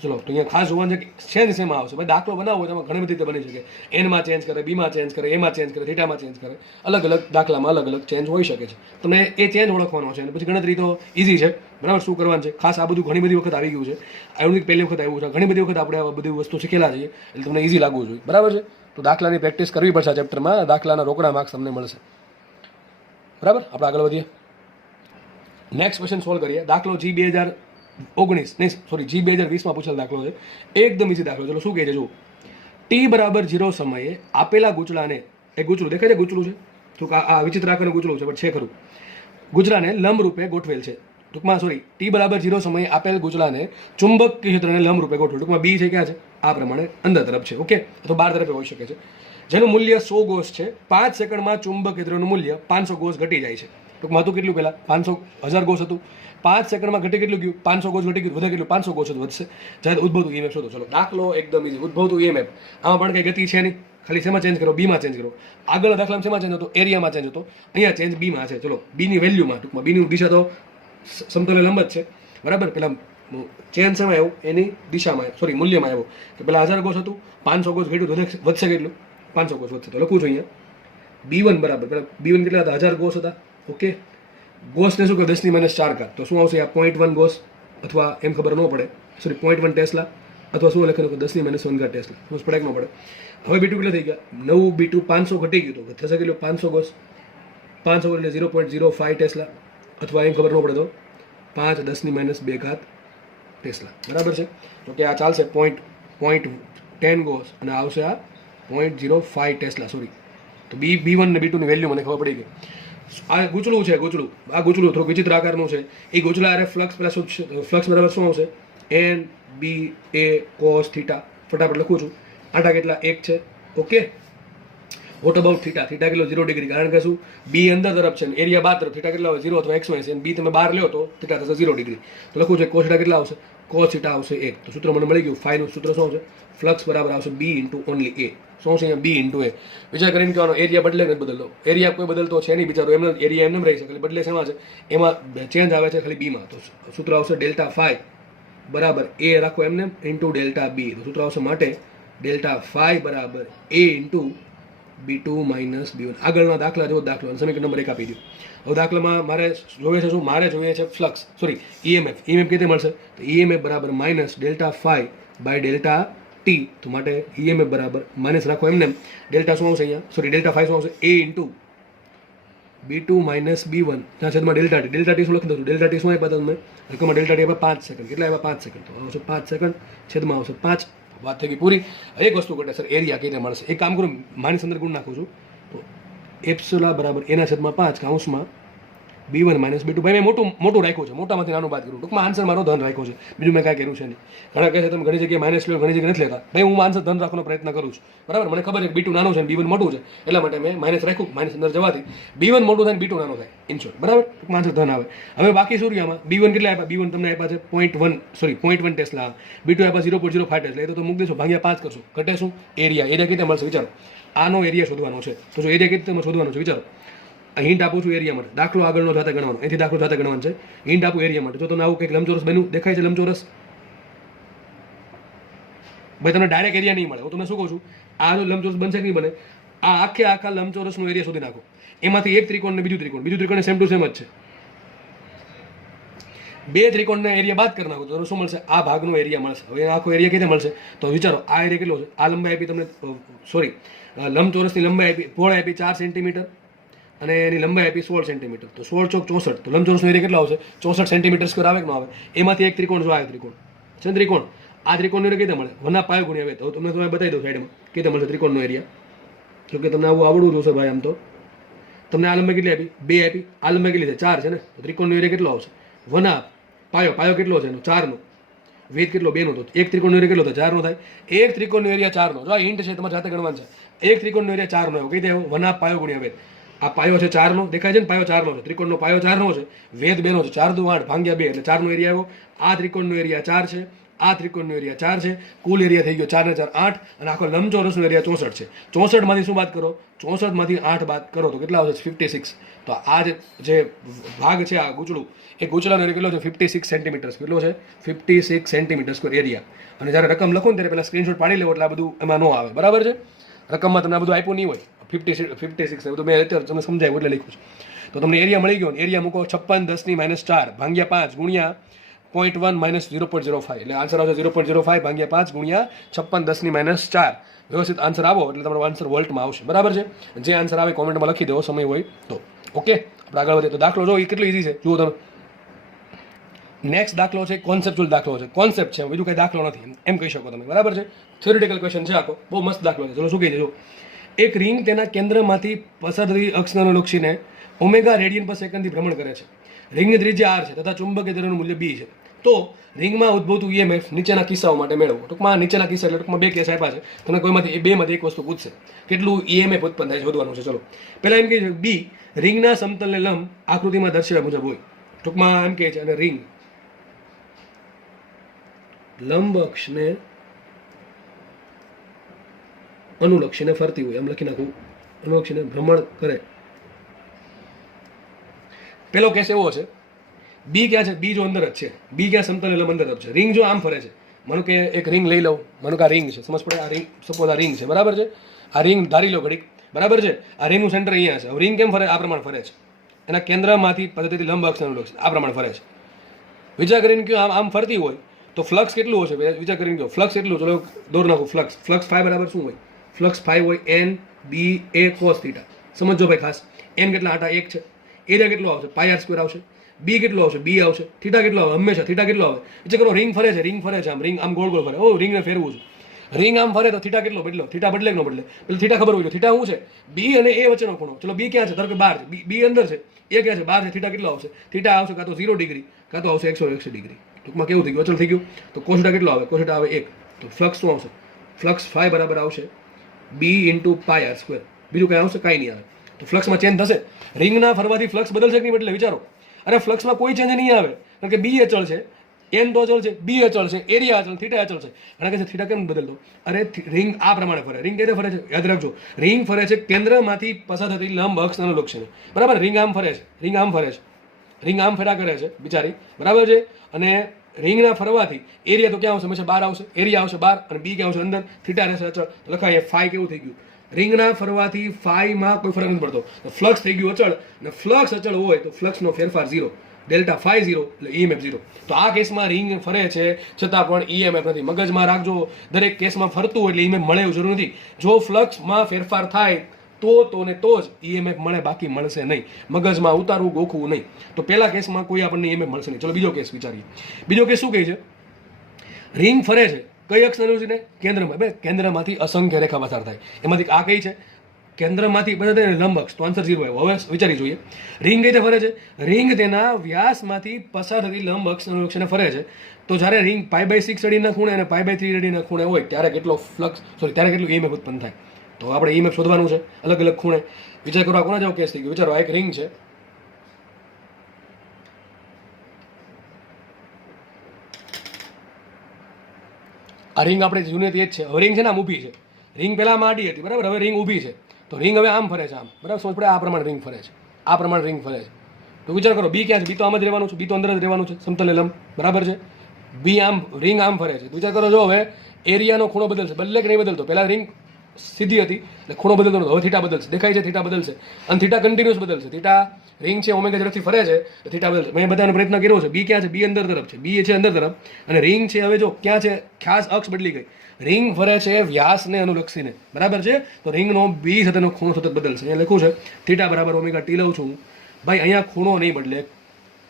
ચલો. તો અહીંયા ખાસ જોવાનું છે કે ચેન્જ શેમાં આવશે. ભાઈ દાખલો બનાવવો હોય તો ઘણી બધી રીતે બની શકે. N માં ચેન્જ કરે, B માં ચેન્જ કરે, A માં ચેન્જ કરે, થીટામાં ચેન્જ કરે. અલગ અલગ દાખલામાં અલગ અલગ ચેન્જ હોઈ શકે છે. તમને એ ચેન્જ ઓળખવાનો છે. અને પછી ગણતરી તો ઇઝી છે. બરાબર, શું કરવાનું છે? ખાસ આ બધું ઘણી બધી વખત આવી ગયું છે. એવું નથી પહેલી વખત આવ્યું છે. ઘણી બધી વખત આપણે આ બધી વસ્તુ શીખેલા છીએ, એટલે તમને ઇઝી લાગવું જોઈએ. બરાબર છે? તો દાખલાની પ્રેક્ટિસ કરવી પડશે આ ચેપ્ટરમાં. દાખલાના રોકડા માર્ક્સ તમને મળશે. બરાબર, આપણે આગળ વધીએ. નેક્સ્ટ ક્વેશ્ચન સોલ્વ કરીએ. દાખલો G2020 માં પૂછેલ દાખલો છે. એકદમ ઇઝી દાખલો. ચલો શું કહે છે? જુઓ, T બરાબર 0 સમયે આપેલા ગૂંચળાને, એક ગૂંચળું દેખાય છે? ગૂંચળું છે તો આ વિચિત્ર આકારનું ગૂંચળું છે, પણ છે ખરું. ગૂંચળાને લંબ રૂપે ગોઠવેલ છે. ટૂંકમાં T બરાબર 0 સમયે આપેલ ગૂંચળાને ચુંબકીય ક્ષેત્રને લંબ રૂપે ગોઠવેલ. ટૂંકમાં B છે ક્યાં છે? આ પ્રમાણે અંદર તરફ છે. ઓકે, અથવા બહાર તરફ હોઈ શકે છે. જેનું મૂલ્ય 100 ગોસ છે. 5 સેકન્ડમાં ચુંબક ક્ષેત્રનું મૂલ્ય 500 ગોસ ઘટી જાય છે. ટૂંકમાં હતું કેટલું પહેલાં 1000 ગોસ હતું, 5 સેકન્ડમાં ઘટી કેટલું ગયું, 500 ગોસ ઘટી ગયું, વધે કેટલું 500 ગોસ વધશે. જ્યારે ઉદ્ભવતું ઈએમએફ શોધો. ચલો દાખલો એકદમ ઈઝી. ઉદ્ભવતું ઈએમએફ આમાં પણ કંઈ ગતિ છે નહીં, ખાલી શેમાં ચેન્જ કરો, બીમાં ચેન્જ કરો. આગળ દાખલામાં શેમાં ચેન્જ હતો, એરિયામાં ચેન્જ હતો. અહીંયા ચેન્જ બીમાં છે. ચલો બીની વેલ્યુમાં, ટૂંકમાં બીની દિશા તો સમતલ લંબ જ છે બરાબર. પેલા ચેન્જ શેમાં આવ્યું, એની દિશામાં, સોરી મૂલ્યમાં આવ્યો કે પેલા 1000 ગોસ હતું, 500 ગોસ ઘટ્યું, વધશે કેટલું, 500 ગોસ વધશે. તો લખું છું અહીંયા B1 બરાબર, પેલા B1 કેટલા હતા, 1000 ગોસ હતા. ઓકે, ગોસને શું કહે 10⁻⁴. તો શું આવશે આ 0.1 ગોસ, અથવા એમ ખબર ન પડે, સોરી 0.1 ટેસ્લા, અથવા શું લખેલું 10⁻⁴ ટેસ્લા, સમજ પડે કે ન પડે. હવે B2 કેટલા થઈ ગયા, નવું B2 500 ઘટી ગયું તો થશે કેટલું 500 ગોસ, 500 એટલે 0.05 ટેસ્લા, અથવા એમ ખબર ન પડે તો 5×10⁻² ટેસ્લા બરાબર છે. તો કે આ ચાલશે 0.10 ગોસ અને આવશે આ 0.05 ટેસ્લા, સોરી. તો B1 ને B2 ની વેલ્યુ મને ખબર પડી ગઈ. આ ગૂંચળું છે, ગૂંચળું, આ ગૂંચળું થોડુંક વિચિત્ર આકારનું છે. એ ગૂંચળા અરે ફ્લક્સ પેલા ફ્લક્સ બરાબર શું આવશે, NBA cos થીટા. ફટાફટ લખું છું, આટા કેટલા 1 છે. Okay, what about theta, theta કેટલો 0 ડિગ્રી, કારણ કે શું બી અંદર તરફ છે, એરિયા બહાર તરફ, થીટા કેટલા હોય 0 અથવા x છે, બી તમે બહાર લ્યો તો થીટા થશે 0 ડિગ્રી. તો લખું છે cos થીટા કેટલા આવશે, cos થીટા આવશે 1. તો સૂત્ર મને મળી ગયું, ફાઈનું સૂત્ર શું આવશે, ફ્લક્સ બરાબર આવશે B ઇન્ટુ ઓનલી A. શું આવશે અહીંયા B ઇન્ટુ A. વિચાર કરીને કહેવાનો એરિયા બદલે નથી બદલતો, એરિયા કોઈ બદલતો છે નહીં બિચારો, એમને એરિયા એમને રહી શકે, બદલે શેમાં છે, એમાં ચેન્જ આવે છે ખાલી બીમાં. તો સૂત્ર આવશે ડેલ્ટા ફાઈ બરાબર A રાખો એમને ઇન્ટુ ડેલ્ટા B. તો સૂત્ર આવશે માટે ડેલ્ટા ફાઈ બરાબર A into B2 minus B1. આગળના દાખલા જેવો દાખલો, સમીકરણ નંબર 1 આપી દો. હવે દાખલામાં મારે જોઈએ છે શું, મારે જોઈએ છે ફ્લક્સ, સોરી ઈએમએફ. ઈએમએફ કેવી રીતે મળશે, તો ઈએમએફ બરાબર minus delta phi by delta t. તો માટે ઈએમએફ બરાબર માઇનસ રાખો એમને, ડેલ્ટા શું આવશે અહીંયા, સોરી ડેલ્ટા ફાઈ શું આવશે A into B2 minus B1 ત્યાં છેદમાં ડેલ્ટા ટી. ડેલ્ટા ટી શું લખી દઉં છું, ડેલ્ટા ટી શું આપ્યા તમે રકમમાં, ડેલ્ટા ટી આપ્યા 5 સેકન્ડ. કેટલા આપ્યા 5 સેકન્ડ, તો આવશે 5 સેકન્ડ છેદમાં આવશે 5. વાત થઈ ગઈ પૂરી. એક વસ્તુ ઘટે સર, એરિયા કઈ રીતે મળશે, એક કામ કરું, માઇનસ અંદર ગુણ નાખું છું. તો એપ્સિલોન બરાબર એના છેદમાં 5 કૌંસમાં B1 માઇનસ B2. ભાઈ મેં મોટું રાખ્યું છે, મોટામાંથી નાનું બાદ કરું. ટૂંકમાં આન્સર મારો ધન રાખ્યો છે, બીજું મેં કાંઈ કર્યું છે નહીં. ઘણા કહે છે તમે ઘણી જગ્યાએ માઇનસ લો, ઘણી જગ્યાએ નથી લેતા. ભાઈ હું આન્સર ધન રાખવાનો પ્રયત્ન કરું છું બરાબર. મને ખબર છે કે B2 નાનું છે અને B1 મોટું છે, એટલા માટે મેં માઇનસ રાખ્યું. માઇનસ અંદર જવાથી B1 મોટું થાય, B2 નાનું થાય, ઇન શોર્ટ બરાબર. ટૂંકમાં આન્સર ધન આવે. હવે બાકી શું રહ્યું આમાં, B1 કેટલા આપ્યા, B1 તમને આપ્યા છે 0.1 ટેસ્લા, B2 આપ્યા 0.05 ટેસ્લા. એ તો મૂકી દેશો, ભાગ્યા 5 કરશો, ઘટે શું એરિયા. એરિયા કેવી રીતે મળશે વિચારો, આનો એરિયા શોધવાનો છે. તો જો એરિયા કેવી રીતે શોધવાનો છે વિચારો. હિન્ટ આપું છું એરિયા માટે, દાખલો આગળનો જાતે ગણવાનો, અહીંથી દાખલો જાતે ગણવાનો છે. હિન્ટ આપું એરિયા માટે. જો તમને આવું કંઈક લંબચોરસ બન્યું દેખાય છે, લંબચોરસ, ભાઈ તમને ડાયરેક્ટ એરિયા નહીં મળે. હું તમને શું કહું છું, આ લંબચોરસ બનશે કે નહીં બને, આ આખા લંબચોરસનો એરિયા શોધી નાખો. એમાંથી એક ત્રિકોણ ને બીજું ત્રિકોણ સેમ ટુ સેમ જ છે. બે ત્રિકોણના એરિયા બાદ કરી નાખો તો શું મળશે, આ ભાગનો એરિયા મળશે. હવે આખો એરિયા કેવી રીતે મળશે, તો વિચારો આ એરિયા કેટલો છે, આ લંબાઈ આપી તમને, સોરી લંબચોરસની લંબાઈ આપી, પહોળાઈ આપી 4 સેન્ટીમીટર અને એની લંબાઈ આપી 16 સેન્ટીમીટર. તો 16 ચોક 64. તો લંબચોરસનો એરિયા કેટલો આવશે, 64 સેન્ટીમીટર સ્ક્વેર આવે કે ન આવે. એમાંથી એક ત્રિકોણ જો આ ત્રિકોણ છે, ત્રિકોણ, આ ત્રિકોણનો એરિયા કઈ રીતે મળે, 1/π ગુણ્યા આવે. તો તમને બતાવી દઉં સાઈડમાં કઈ રીતે મળશે ત્રિકોણનો એરિયા. જો કે તમને આવું આવડવું જોશે ભાઈ. આમ તો તમને આ લંબાઈ કેટલી આપી, 2 આપી, આ લંબાઈ કેટલી છે, 4 છે ને. તો ત્રિકોણનો એરિયા કેટલો આવશે, 1/2 પાયો કેટલો છે એનો, 4 નો, વેધ કેટલો, 2 નો. તો એક ત્રિકોણનો એરિયા કેટલો થાય, 4 નો થાય. એક ત્રિકોણનો એરિયા 4 નો, જો આ હિન્ટ છે તમારે જાતે ગણવાનું છે. એક ત્રિકોણનો એરિયા 4 નો આવ્યો, કઈ દે 1/2 ગુણ્યા વેધ. આ પાયો છે 4 નો, દેખાય છે ને, પાયો 4 નો છે, ત્રિકોણનો પાયો 4 નો છે, વેધ 2 નો છે, 4 દુ 8 ભાગ્યા 2 એટલે 4 નો એરિયા આવ્યો. આ ત્રિકોણનો એરિયા 4 છે, આ ત્રિકોણનો એરિયા 4 છે, કુલ એરિયા થઈ ગયો 4 ને 4 8, અને આખો લંબચોરસનો એરિયા 64 છે. 64 માંથી શું બાદ કરો, 64 માંથી 8 બાદ કરો તો કેટલા આવશે, 56. તો આ જે ભાગ છે આ ગૂંચળું, એ ગૂંચળાનો એરિયા કેટલો છે, 56 સેન્ટીમીટર. કેટલો છે, 56 સેન્ટીમીટર સ્ક્વેર એરિયા. અને જ્યારે રકમ લખો ને ત્યારે પહેલા સ્ક્રીનશોટ પાડી લેવો એટલે આ બધું એમાં ન આવે બરાબર છે. રકમમાં તમને આ બધું આપ્યું નહીં હોય, 56 એ બધું મેં અત્યારે તમને સમજાવ્યું એટલે લખ્યું છે. તો તમને એરિયા મળી ગયો ને, એરિયા મૂકો 56 10 - 4 ભાગ્યા 5 ગુણ્યા 0.1 માઇનસ 0.05, એટલે આન્સર આવશે 0.05 ભાગ્યા 5 ગુણ્યા 56 10 - 4. વ્યવસ્થિત આન્સર આવો એટલે તમારો આન્સર વોલ્ટમાં આવશે બરાબર છે. જે આન્સર આવે કોમેન્ટમાં લખી દેવો સમય હોય તો. ઓકે, આપણે આગળ વધીએ. તો દાખલો જો એ કેટલો ઇઝી છે, જુઓ તમે. નેક્સ્ટ દાખલો છે કોન્સેપ્ચ્યુઅલ દાખલો છે, કોન્સેપ્ટ છે, બીજું કંઈ દાખલો નથી એમ કહી શકો તમે બરાબર છે. થિયોરિટિકલ ક્વેશ્ચન છે આખો, બહુ મસ્ત દાખલો છે. ચલો શું કહી દેજો, એક રિંગ તેના કેન્દ્રમાંથી પસાર થતી અક્ષને અનુલક્ષીને ઓમેગા રેડિયન પર સેકન્ડથી ભ્રમણ કરે છે. રિંગની ત્રિજ્યા r છે તથા ચુંબકીય ધરીનું મૂલ્ય b છે. તો રિંગમાં ઉદ્ભવતું ઈએમએફ નીચેના કિસ્સાઓ માટે મેળવો. ટૂંકમાં નીચેના કિસ્સા એટલે ટૂંકમાં 2 કેસ આપ્યા છે, તમને કોઈમાંથી બેમાંથી એક વસ્તુ પૂછશે, કેટલું ઈએમએફ ઉત્પન્ન થાય છે શોધવાનું છે. ચલો પહેલા એમ કહે છે બી રિંગના સમતલને લંબ આકૃતિમાં દર્શાવ્યા મુજબ હોય. ટૂંકમાં એમ કહે છે અને રિંગ લંબ અક્ષને અનુલક્ષીને ફરતી હોય, એમ લખી નાખું, અનુલક્ષીને ભ્રમણ કરે. પેલો કેસ એવો છે, બી ક્યાં છે, બી જો અંદર જ છે, બી ક્યાં સમતલ એટલે અંદર જ છે. રિંગ જો આમ ફરે છે, માનો કે એક રિંગ લઈ લઉં, માનો કે આ રિંગ છે, સમજ પડે, આ રિંગ સપોઝ આ રિંગ છે, બરાબર છે, આ રિંગ ધારી લો ઘડીક, બરાબર છે, આ રિંગનું સેન્ટર અહીંયા છે. રિંગ કેમ ફરે, આ પ્રમાણે ફરે છે, એના કેન્દ્રમાંથી પદ્ધતિથી લંબ અક્ષ અનુલક્ષ આ પ્રમાણે ફરે છે. વિચાર કરીને કયો આમ ફરતી હોય તો ફ્લક્સ કેટલું હશે, વિચાર કરીને કયો ફ્લક્સ એટલું, ચલો દોર નાખું ફ્લક્સ ફાઈ બરાબર શું હોય, ફ્લક્સ ફાઈ હોય એન બી એ કોસ થીટા. સમજો ભાઈ ખાસ, એન કેટલા આટા 1 છે, એરિયા કેટલો આવશે પાઈ આર સ્ક્વેર આવશે, બી કેટલો આવશે બી આવશે, થીટા કેટલો આવે હંમેશા થીટા કેટલો આવે. વિચાર કરો રિંગ ફરે છે આમ રિંગ આમ ગોળ ગોળ ફરે, ઓ રિંગને ફેરવું છે, રિંગ આમ ફરે તો થીટા કેટલો બદલો, થીટા બદલે કે ન બદલે, પેલું થીટા ખબર હોય, થીટા શું છે, બી અને એ વચ્ચેનો ખૂણો. ચલો બી ક્યાં છે, ધારો કે 12 છે, બી અંદર છે, એ ક્યાં છે, 12 છે, થીટા કેટલો આવશે, થીટા આવશે કાં તો 0 ડિગ્રી કાં તો આવશે 180 ડિગ્રી. ટૂંકમાં કેવું થઈ ગયું, અચળ થઈ ગયું. તો કોસેટા કેટલો આવે, કોસેટા આવે 1. તો ફ્લક્સ શું આવશે, ફ્લક્સ ફાઈ બરાબર આવશે બી ઇન્ટુ પાઈ આર સ્ક્વેર, બીજું કઈ આવશે કાંઈ નહીં આવે. તો ફ્લક્સમાં ચેન્જ થશે, રિંગના ફરવાથી ફ્લક્સ બદલશે કે નહીં બદલે, વિચારો. અરે ફ્લક્સમાં કોઈ ચેન્જ નહીં આવે, કારણ કે બી અચળ છે, એન તો અચળ છે, બી અચળ છે, એરિયા અચળ, થીટા અચળ છે. અને કે થીટા કેમ બદલતો, અરે રિંગ આ પ્રમાણે ફરે. રિંગ કેવી ફરે છે, યાદ રાખજો, રિંગ ફરે છે કેન્દ્રમાંથી પસાર થતી લંબ અક્ષ અનુલક્ષીને, બરાબર. રિંગ આમ ફરે છે, રિંગ આમ ફરે છે, રિંગ આમ ફેરા કરે છે બિચારી, બરાબર છે. અને રિંગના ફરવાથી એરિયા તો ક્યાં આવશે, હંમેશા 12 આવશે, એરિયા આવશે 12, અને બી ક્યાં આવશે અંદર, થીટા રહેશે અચળ. લખાય ફાઈ કેવું થઈ ગયું, રિંગના ફરવાથી ફાઈમાં કોઈ ફરક નથી પડતો, ફ્લક્સ થઈ ગયું અચળ, અને ફ્લક્સ અચળ હોય તો ફ્લક્સનો ફેરફાર 0, ડેલ્ટા ફાઈ 0 એટલે ઈએમએફ 0. તો આ કેસમાં રિંગ ફરે છે છતાં પણ ઈએમએફ નથી. મગજમાં રાખજો, દરેક કેસમાં ફરતું હોય એટલે ઈએમએફ મળે એવું જરૂર નથી. જો ફ્લક્સમાં ફેરફાર થાય તો ને તો જ ઈએમએફ મળે, બાકી મળશે નહીં. મગજમાં ઉતારવું ગોખવું નહીં. તો પહેલા કેસમાં કોઈ આપણને ઈએમએફ મળશે નહીં. ચલો બીજો કેસ વિચારીએ. બીજો કેસ શું કહે છે, રિંગ ફરે છે કઈ અક્ષ અનુલક્ષીને, કેન્દ્રમાં. બે કેન્દ્રમાંથી અસંખ્ય રેખા પસાર થાય, એમાંથી આ કઈ છે, કેન્દ્રમાંથી બધા લંબ અક્ષ, તો આન્સર 0 આવ્યો. હવે વિચારી જોઈએ, રિંગ કઈ રીતે ફરે છે, રિંગ તેના વ્યાસમાંથી પસાર થતી લંબ અક્ષ અનુલક્ષીને ફરે છે. તો જ્યારે રિંગ π/6 અડીના ખૂણે અને π/3 અડીના ખૂણે હોય ત્યારે કેટલો ફ્લક્સ, ત્યારે કેટલું ઈએમએફ ઉત્પન્ન થાય. તો આપણે ઈએમએફ શોધવાનું છે અલગ અલગ ખૂણે. વિચાર કરો, કોના જેવો કેસ થઈ ગયો, વિચારો, આ એક રિંગ છે, આ રિંગ આપણે જૂની હતી એ જ છે. હવે રિંગ છે ને આમ ઊભી છે, રિંગ પહેલા આમ આડી હતી, બરાબર, હવે રિંગ ઊભી છે. તો રિંગ હવે આમ ફરે છે, આમ, બરાબર, સમજ પડે, આ પ્રમાણે રિંગ ફરે છે, આ પ્રમાણે રિંગ ફરે છે. તો વિચાર કરો બી ક્યાં છે, બી તો આમ જ રહેવાનું છે, બી તો અંદર જ રહેવાનું છે, સમતલ લંબ, બરાબર છે. બી આમ, રિંગ આમ ફરે છે. વિચાર કરો, જો હવે એરિયાનો ખૂણો બદલશે, બદલે કે નહીં બદલતો, પહેલા રિંગ સીધી હતી એટલે ખૂણો બદલતો નતો, હવે થીટા બદલશે, દેખાય છે થીટા બદલશે, અને થીટા કન્ટિન્યુઅસ બદલશે. થીટા રિંગ છે ઓમેગા ઝડપથી ફરે છે, થીટા બદલશે. મેં બધાનો પ્રયત્ન કર્યો છે. બી ક્યાં છે, બી અંદર તરફ છે, બી છે અંદર તરફ, અને રિંગ છે હવે જો ક્યાં છે, ખાસ અક્ષ બદલી ગઈ, રિંગ ફરે છે વ્યાસને અનુલક્ષીને, બરાબર છે. તો રિંગનો બી સાથેનો ખૂણો સતત બદલશે. અહીંયા લખું છે થીટા બરાબર ઓમેગા ટી લઉં છું ભાઈ, અહીંયા ખૂણો નહીં બદલે,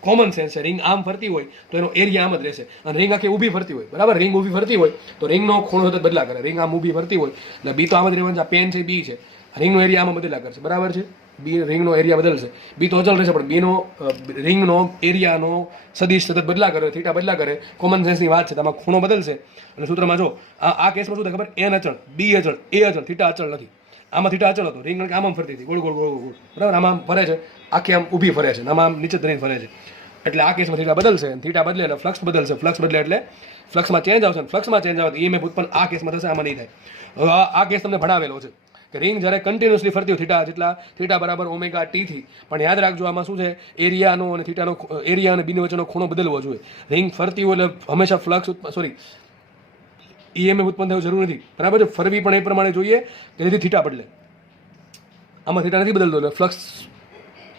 કોમન સેન્સ છે. રિંગ આમ ફરતી હોય તો એનો એરિયા આમ જ રહેશે, અને રિંગ આખી ઊભી ફરતી હોય, બરાબર, રિંગ ઊભી ફરતી હોય તો રિંગનો ખૂણો સતત બદલા કરે. રિંગ આમ ઊભી ફરતી હોય એટલે બી તો આમ જ રહેવાનું છે, આ પેન છે બી છે, રિંગનો એરિયા આમાં બદલા કરશે, બરાબર છે. બી રિંગનો એરિયા બદલશે, બી તો અચળ રહેશે, પણ બીનો રિંગનો એરિયાનો સદિશ સતત બદલા કરે, થીટા બદલા કરે. કોમન સેન્સની વાત છે, તેમાં ખૂણો બદલશે. અને સૂત્રમાં જો આ કેસમાં શું થાય ખબર, એન અચળ, બી અચળ, એ અચળ, થીટા અચળ નથી. આમાં થીટા અચળ હતો, રિંગ આમ ફરતી હતી, ગોળ ગોળ ગોળ ગોળ, બરાબર, આમાં ફરે છે, આખી આમ ઊભી ફરે છે, આમાં આમ નીચે ધરીને ફરે છે. એટલે આ કેસમાં થીટા બદલશે, થીટા બદલે એટલે ફ્લક્સ બદલશે, ફ્લક્સ બદલે એટલે ફ્લક્સમાં ચેન્જ આવશે, ફ્લક્સમાં ચેન્જ આવે તો ઈએમએફ ઉત્પન્ન આ કેસમાં થશે, આમાં નહીં થાય. હવે આ કેસ તમને ભણાવેલો છે કે રિંગ જ્યારે કન્ટિન્યુઅસલી ફરતી હોય, થીટા જેટલા, થીટા બરાબર ઓમેગા ટી થી, પણ યાદ રાખજો આમાં શું છે, એરિયાનો અને થીટાનો, એરિયા અને બીની વચ્ચેનો ખૂણો બદલવો જોઈએ. રિંગ ફરતી હોય એટલે હંમેશા ફ્લક્સ ઈએમએફ ઉત્પન્ન થવું જરૂર નથી, બરાબર છે. ફરવી પણ એ પ્રમાણે જોઈએ કે જેથી થીટા બદલે. આમાં થીટા નથી બદલતો એટલે ફ્લક્સ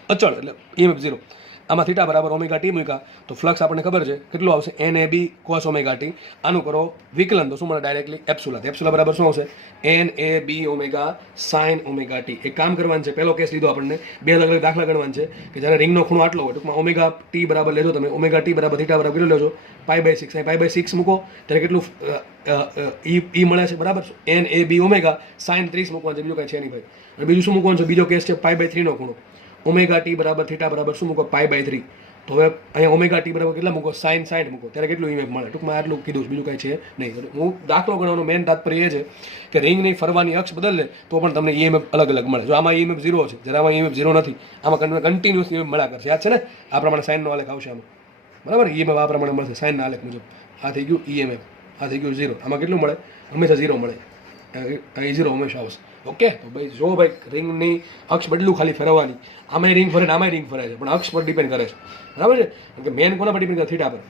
અચળ એટલે ઈએમએફ 0. આમાં થીટા બરાબર ઓમેગા ટી મૂક્યા તો ફ્લક્સ આપણને ખબર છે કેટલું આવશે, એન એ બી કોસ ઓમેગા ટી. આનું કરો વિકલન તો શું મળે, ડાયરેક્ટલી એપ્સુલા. એપ્સુલા બરાબર શું આવશે, એન એ બી ઓમેગા સાઇન ઓમેગા ટી. એક કામ કરવાનું છે, પહેલો કેસ લીધો આપણને, બે અલગ અલગ દાખલા ગણવાનું છે કે જ્યારે રિંગનો ખૂણો આટલો હોય, ટૂંકમાં ઓમેગા ટી બરાબર લેજો તમે, ઓમેગા ટી બરાબર થીટા બરાબર કેટલું લેજો, π/6. અહીં π/6 મૂકો ત્યારે કેટલું ઈ મળે છે, બરાબર. એન એ બી ઓમેગા સાઇન 30 મૂકવાનું છે, બીજું કાંઈ છે નહીં ભાઈ. અને બીજું શું મૂકવાનું છે, બીજો કેસ છે π/3 નો ખૂણો, ઓમેગા ટી બરાબર થીટા બરાબર શું મૂકો, π/3. તો હવે અહીંયા ઓમેગા ટી બરાબર કેટલા મૂકો sin 60 મૂકો ત્યારે કેટલું ઈએમએફ મળે. ટૂંકમાં આટલું કીધું છે, બીજું કાંઈ છે નહીં. હું દાખલો ગણવાનો મેન તાત્પર્ય એ છે કે રિંગની ફરવાની અક્ષ બદલે તો પણ તમને ઈએમએફ અલગ અલગ મળે. જો આમાં ઈએમએફ 0 છે, જ્યારે આમાં ઈએમએફ 0 નથી, આમાં કન્ટિન્યુઅસ ઈએમએફ મળ્યા કરશે. યાદ છે ને, આ પ્રમાણે સાઇનનો આલેખ આવશે આમાં, બરાબર. ઈએમએફ આ પ્રમાણે મળશે સાઇનના આલેખ મુજબ. આ થઈ ગયું ઈએમએફ, આ થઈ ગયું 0. આમાં કેટલું મળે? હંમેશા 0 મળે. અહીં 0 હંમેશા આવશે. ઓકે, તો ભાઈ જો ભાઈ રિંગની અક્ષ બદલું ખાલી ફેરવવાની, આમાંય રિંગ ફરે ને આમાંય રિંગ ફરે છે, પણ અક્ષ પર ડિપેન્ડ કરે છે, બરાબર છે. કારણ કે મેન કોના પર ડિપેન્ડ કરે? થીટા પર.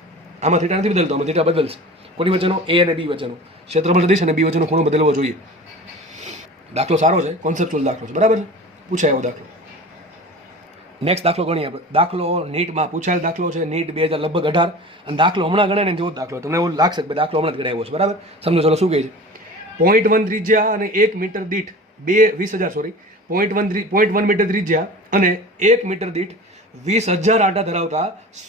આમાં થીટા નથી બદલતો, આમાં થીટા બદલશે. કોની વચ્ચેનો? એ અને બી વચ્ચેનો ક્ષેત્રફળ સદિશ અને બી વચ્ચેનો ખૂણો બદલવો જોઈએ. દાખલો સારો છે, કોન્સેપ્ચ્યુઅલ દાખલો છે, બરાબર છે. પૂછાય એવો દાખલો. નેક્સ્ટ દાખલો ગણીએ આપણે. દાખલો નીટમાં પૂછાયેલ દાખલો છે, નીટ 2018. અને દાખલો હમણાં ગણાય ને જેવો દાખલો, તમને એવું લાગશે કે દાખલો હમણાં જ ગણાવ્યો છે, બરાબર. સમજો, ચલો શું કહે છે? 0.1 ત્રિજ્યા અને 1 મીટર દીઠ 0.1 મીટર ત્રિજ્યા અને 1 મીટર દીઠ 20,000 આટા ધરાવતા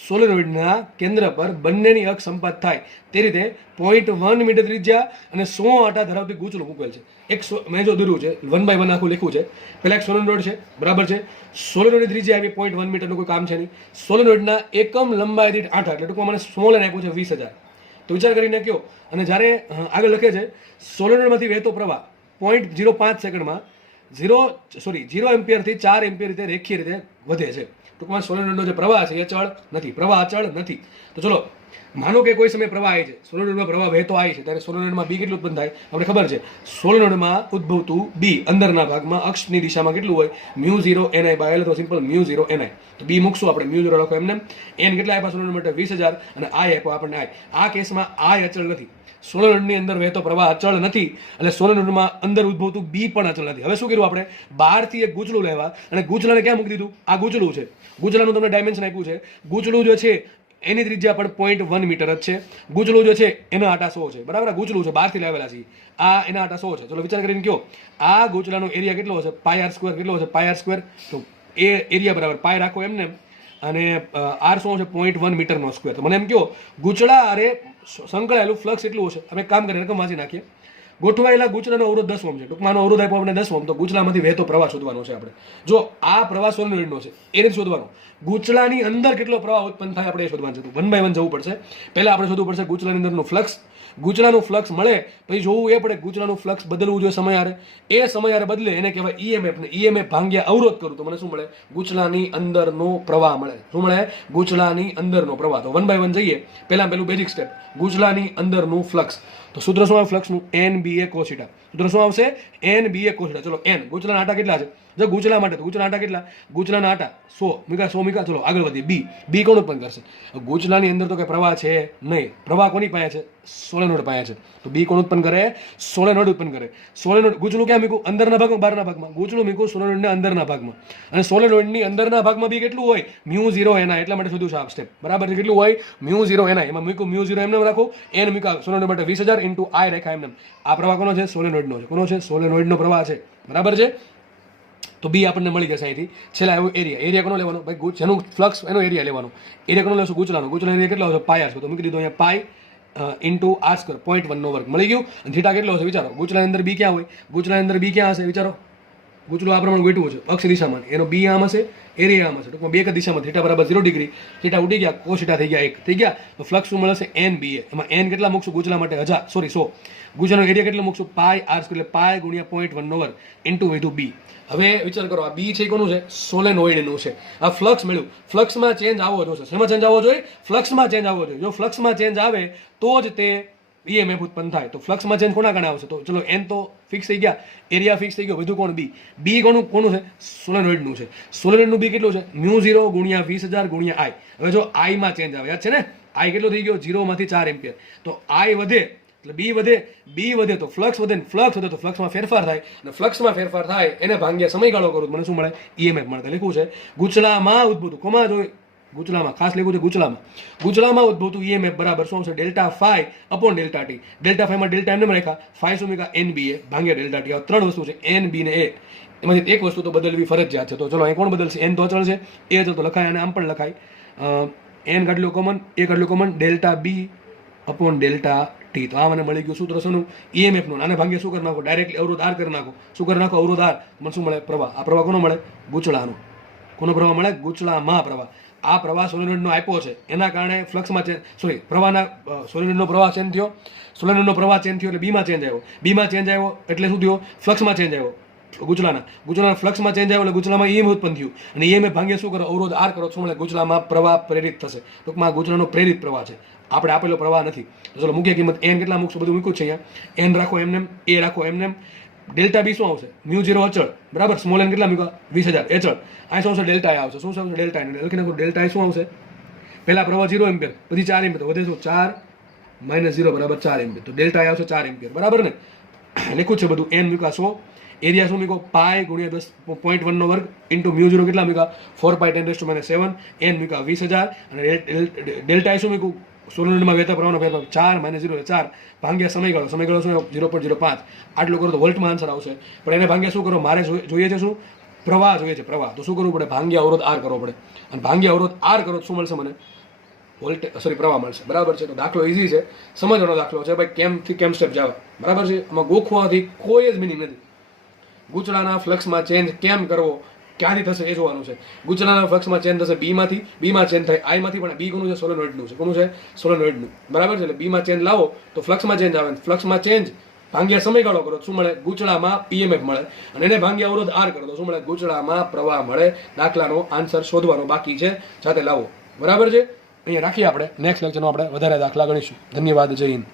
સોલેનોઇડના કેન્દ્ર પર બંનેની અક્ષ સંપાત થાય તે રીતે 0.1 મીટર ત્રિજ્યા અને 100 આટા ધરાવતી ગૂંચળું મૂકેલ છે. મેં જો દોર્યું છે, 1 by 1 આખું લખ્યું છે. પહેલાં એક સોલેનોઇડ છે, બરાબર છે. સોલેનોઇડની ત્રિજ્યા આવી 0.1 મીટરનું કોઈ કામ છે નહીં. સોલેનોઇડના એકમ લંબાઈ દીઠ આટા, એટલે ટૂંકમાં મને સ્મોલ એન આપ્યું છે 20,000. તો વિચાર કરીને કયો. અને જ્યારે આગળ લખે છે સોલેનોઇડમાંથી વહેતો પ્રવાહ 0.05 સેકન્ડમાં 0 એમ્પિયરથી 4 એમ્પિયર રીતે રેખીય રીતે વધે છે. ટૂંકમાં સોલેનોઇડનો જે પ્રવાહ છે એ અચળ નથી, પ્રવાહ અચળ નથી. તો ચલો માનો કે કોઈ સમયે પ્રવાહ આવે છે, સોલેનોઇડમાં પ્રવાહ વહેતો આવે છે, ત્યારે સોલેનોઇડમાં બી કેટલું ઉત્પન્ન થાય? આપણે ખબર છે, સોલેનોઇડમાં ઉદ્ભવતું બી અંદરના ભાગમાં અક્ષની દિશામાં કેટલું હોય? μ0 ni બાય L, તો સિમ્પલ μ0 ni. તો બી મૂકશું આપણે, μ0 લખો એમને. એન કેટલા આપ્યા સોલેનોઇડ માટે? 20,000. અને આઈ આપ્યો આપણને આઈ. આ કેસમાં આઈ અચળ નથી. સોલેનોઇડની અંદર વહેતો પ્રવાહ અચળ નથી, એટલે સોલેનોઇડમાં અંદર ઉદ્ભવતું બી પણ અચળ નથી. હવે શું કર્યું આપણે? બહારથી એક ગૂંચળું લેવા અને ગૂંચળાને ક્યાં મૂકી દીધું? આ ગૂંચળું છે, ગૂંચળાનું તમને ડાયમેન્શન આપ્યું છે. ગૂંચળું જે છે એની ત્રિજ્યા પણ 0.1 મીટર જ છે. ગૂંચળું જે છે એનો આટા 100 છે, બરાબર. ગૂંચળું છે, બહારથી લાવેલા છે, આ એના આટા 100 છે. ચલો વિચાર કરીને કયો, આ ગૂંચળાનો એરિયા કેટલો હશે? πr². કેટલો હશે? πr². તો એ એરિયા બરાબર પાય રાખો એમને, અને આર શું છે? 0.1 મીટરનો સ્ક્વેર. તો મને એમ કહો, ગૂંચળા અરે સંકળાયેલું ફ્લક્સ એટલું હશે. અમે કામ કરીને રકમ વાંચી નાખીએ. ગોઠવાયેલા ગૂંચળાનો અવરોધ 10 ઓહ્મ છે. ટૂંકમાં અવરોધ આપ્યો આપણે 10 ઓહ્મ. તો ગૂંચળામાંથી વહેતો પ્રવાહ શોધવાનો છે આપણે. જો આ પ્રવાહ સોલેનોઇડનો છે એ રીતે શોધવાનો. ગૂંચળાની અંદર કેટલો પ્રવાહ ઉત્પન્ન થાય આપણે એ શોધવાનું છે. 1 by 1 જવું પડશે. પહેલા આપણે શોધવું પડશે ગૂંચળાની અંદરનું ફ્લક્સ. ગૂંચળાનું ફ્લક્સ મળે પછી જોવું એ પડે ગૂંચળાનું ફ્લક્સ બદલવું જોઈએ સમયારે. એ સમયારે બદલે એને કહેવાય ઈએમએફ. ને ઈએમએફ ભાંગ્યા અવરોધ કરું તો મને શું મળે? ગૂંચળાની અંદરનો પ્રવાહ મળે. શું મળે? ગૂંચળાની અંદરનો પ્રવાહ. તો 1 by 1 જઈએ. પહેલું બેઝિક સ્ટેપ, ગૂંચળાની અંદરનું ફ્લક્સ. તો સૂત્ર શું આવે ફ્લક્સનું? NBA cos θ. સૂત્ર શું આવશે? NBA cos θ. ચલો n ગૂંચળાના આટા કેટલા છે? જો ગૂંચળા માટે તો ગૂંચળાના આટા કેટલા? ગૂંચળાના આટા 100 મીકા. ચલો આગળ વધીએ. બી કોણ ઉત્પન્ન કરશે? ગૂંચળાની અંદર તો કે પ્રવાહ છે નહીં. પ્રવાહ કોની પાસે છે? સોલેનોઇડ પાસે છે. તો બી કોણ ઉત્પન્ન કરે? સોલેનોઇડ ઉત્પન્ન કરે. સોલેનોઇડ ગૂંચળું ક્યાં મૂકું? અંદરના ભાગમાં, બહારના ભાગમાં? ગૂંચળું મૂકું સોલેનોઇડના અંદરના ભાગમાં. અને સોલેનોઇડની અંદરના ભાગમાં બી કેટલું હોય? μ0 ni. એટલા માટે શોધ્યું છે આ સ્ટેપ, બરાબર છે. કેટલું હોય? μ0 ni. એમાં મૂકું μ0 એમને રાખો, n મૂકા સોલેનોઇડ માટે 20,000 × I રેખા એમને. આ પ્રવાહ કોનો છે? સોલેનોઇડનો છે. કોનો છે? સોલેનોઇડનો પ્રવાહ છે, બરાબર છે. તો બી આપણને મળી જશે અહીંથી. છેલ્લા એવો એરિયા કોનો લેવાનો? ભાઈ જેનું ફ્લક્સ એનો એરિયા લેવાનો. એરિયા કોનો લેશું? ગૂંચળાનો. ગૂંચળાનો એરિયા કેટલો હશે? પાય છે. તો મૂકી દીધો અહીંયા પાય × r², 0.1 નો વર્ગ મળી ગયું. અને થીટા કેટલો હશે વિચારો? ગૂંચળાની અંદર બી ક્યાં હોય? ગૂંચળાની અંદર બી ક્યાં હશે વિચારો? ગૂંચળું આ પ્રમાણે ગોઠવું છે અક્ષ દિશામાં, એનો બી આમ હશે, એરિયા આમ હશે. ટૂંકમાં બે એક દિશામાં. થીટા બરાબર 0 ડિગ્રી. થીટા ઉડી ગયા, કોસ થીટા થઈ ગયા 1 થઈ ગયા. તો ફ્લક્સ શું મળશે? NBA. એમાં n કેટલા મૂકશું ગૂંચળા માટે? 100. ગૂંચળાનો એરિયા કેટલો મૂકશું? પાય r², એટલે પાય × 0.1 નો વર્ગ ઇન્ટુ વિધુ બી. હવે વિચાર કરો, આ બી છે કોનું છે? સોલેનોઇડનું છે. આ ફ્લક્સ મળ્યું. ફ્લક્સમાં ચેન્જ આવવો જોઈએ. શેમાં ચેન્જ આવવો જોઈએ? ફ્લક્સમાં ચેન્જ આવવો જોઈએ. જો ફ્લક્સમાં ચેન્જ આવે તો જ તે ઈએમએફ ઉત્પન્ન થાય. તો ફ્લક્સમાં ચેન્જ કોના કારણે આવશે? તો ચલો n તો ફિક્સ થઈ ગયા, એરિયા ફિક્સ થઈ ગયો, બધું કોણ? બી કોનું છે? સોલેનોઇડનું છે. સોલેનોઇડનું બી કેટલું છે? μ0 × 20,000 × I. હવે જો I માં ચેન્જ આવે, યાદ છે ને? I કેટલો થઈ ગયો? 0 માંથી 4 એમ્પિયર. તો I વધે એટલે બી વધે તો ફ્લક્સ વધે, ફ્લક્સ વધે તો ફ્લક્સમાં ફેરફાર થાય, અને ફ્લક્સમાં ફેરફાર થાય એને ભાંગ્યા સમયગાળો કરું તો મને શું મળે? ઈએમએફ મળે. લખ્યું છે ગૂંચળામાં ઉદ્ભવતું, કોમાં જોઈએ? ગૂંચળામાં, ખાસ લખ્યું છે ગૂંચળામાં ઉદ્ભવતું ઈએમએફ બરાબર શું છે? ΔΦ/ΔT. ΔΦ માં ડેલ્ટા એમને રાખ્યા, ફાઈ શું મૂક્યા? NBA ભાંગ્યા ΔT. આ ત્રણ વસ્તુ છે, n, b ને a. એમાંથી એક વસ્તુ તો બદલવી ફરજિયાત છે. તો ચલો અહીં કોણ બદલશે? n તો અચળ છે, એ અચળ તો લખાય, અને આમ પણ લખાય. n કાઢલું કોમન, a કાઢલું કોમન, ΔB/ΔT. તો આ મને મળી ગયું સૂત્ર શેનું? ઈએમએફ નું. આને ભાંગે શું કરી નાખો? ડાયરેક્ટલી અવરોધ R કરી નાખો. શું કરી નાખો? અવરોધ R. મને શું મળે? પ્રવાહ. આ પ્રવાહ કોનો મળે? ગૂંચળાનો. કોનો પ્રવાહ મળે? ગૂંચળામાં પ્રવાહ. આ પ્રવાહ સોલેનોઇડનો આપ્યો છે એના કારણે ફ્લક્સમાં ચેન્જ પ્રવાહના સોલેનોઇડનો પ્રવાહ ચેન્જ થયો, સોલેનોઇડનો પ્રવાહ ચેન્જ થયો એટલે બીમાં ચેન્જ આવ્યો, બીમાં ચેન્જ આવ્યો એટલે શું થયું? ફ્લક્સમાં ચેન્જ આવ્યો, ગુચલાના ફ્લક્સમાં ચેન્જ આવ્યો એટલે ગુચલામાં ઈએમ ઉત્પન્ન થયું અને ઈએમ ભાંગે શું કરો? અવરોધ આર કરો, શું મળે? ગુચલામાં પ્રવાહ પ્રેરિત થશે. ટૂંકમાં ગુચલાનો પ્રેરિત પ્રવાહ છે, આપણે આપેલો પ્રવાહ નથી. તો ચલો મુખ્ય કિંમત એન કેટલા મૂકશું? બધું મૂક્યું છે અહીંયા. એન રાખો એમને, એ રાખો એમને. ડેલ્ટા બી શું આવશે? μ0 અચળ, બરાબર. સ્મોલ એન કેટલા મૂક્યા? 20,000 અચળ. આ શું આવશે? ડેલ્ટા એ આવશે. શું આવશે? ડેલ્ટા એ. લખી નાખો ડેલ્ટા એ શું આવશે? પહેલા પ્રવાહ 0 એમ્પિયર, પછી 4 એમ્પિયર, વધે શું? 4 - 0 બરાબર 4 એમ્પિયર. તો ડેલ્ટા એ આવશે 4 એમ્પિયર, બરાબર ને? લખ્યું છે બધું. એન મૂક્યા 100, એરિયા શું મૂક્યો? પાઈ ગુણ્યા 10.1 વર્ગ ઇન્ટુ μ0 કેટલા મૂક્યા? 4π10⁻⁷. એન મૂક્યા 20,000 અને ડેલ્ટા એ શું મૂક્યું? સોલેનોઇડમાં વહેતા પ્રવાહનો ફેરફાર 4 - 0 4 ભાગ્યા સમયગાળો, સમયગાળો શું? 0.05. આટલું કરો તો વોલ્ટમાં આન્સર આવશે. પણ એને ભાગ્યા શું કરો? મારે જોઈએ છે શું? પ્રવાહ જોઈએ છે, પ્રવાહ. તો શું કરવું પડે? ભાગ્યા અવરોધ આર કરવો પડે. અને ભાગ્યા અવરોધ આર કરો તો શું મળશે મને? પ્રવાહ મળશે, બરાબર છે. તો દાખલો ઈઝી છે, સમજવાનો દાખલો છે ભાઈ. કેમથી કેમ સ્ટેપ જવા, બરાબર છે. આમાં ગોખવાથી કોઈ જ મિનિંગ નથી. ગુચલાના ફ્લક્સમાં ચેન્જ કેમ કરવો, ક્યાંથી થશે એ જોવાનું છે. ગુચલાના ફ્લક્સમાં ચેન્જ થશે બીમાંથી, બીમાં ચેન્જ થાય આઈમાંથી, પણ બી કોનું છે? સોલેનોઇડનું છે. કોનું છે? સોલેનોઇડનું, બરાબર છે. એટલે બીમાં ચેન્જ લાવો તો ફ્લક્સમાં ચેન્જ આવે. ફ્લક્સમાં ચેન્જ ભાંગ્યા સમયગાળો કરો શું મળે? ગુચળામાં પીએમએફ મળે. અને એને ભાંગ્યા અવરોધ આર કરો તો શું મળે? ગુચળામાં પ્રવાહ મળે. દાખલાનો આન્સર શોધવાનો બાકી છે, સાથે લાવો, બરાબર છે. અહીંયા રાખીએ આપણે. નેક્સ્ટ લેક્ચરમાં આપણે વધારે દાખલા ગણીશું. ધન્યવાદ. જય હિન્દ.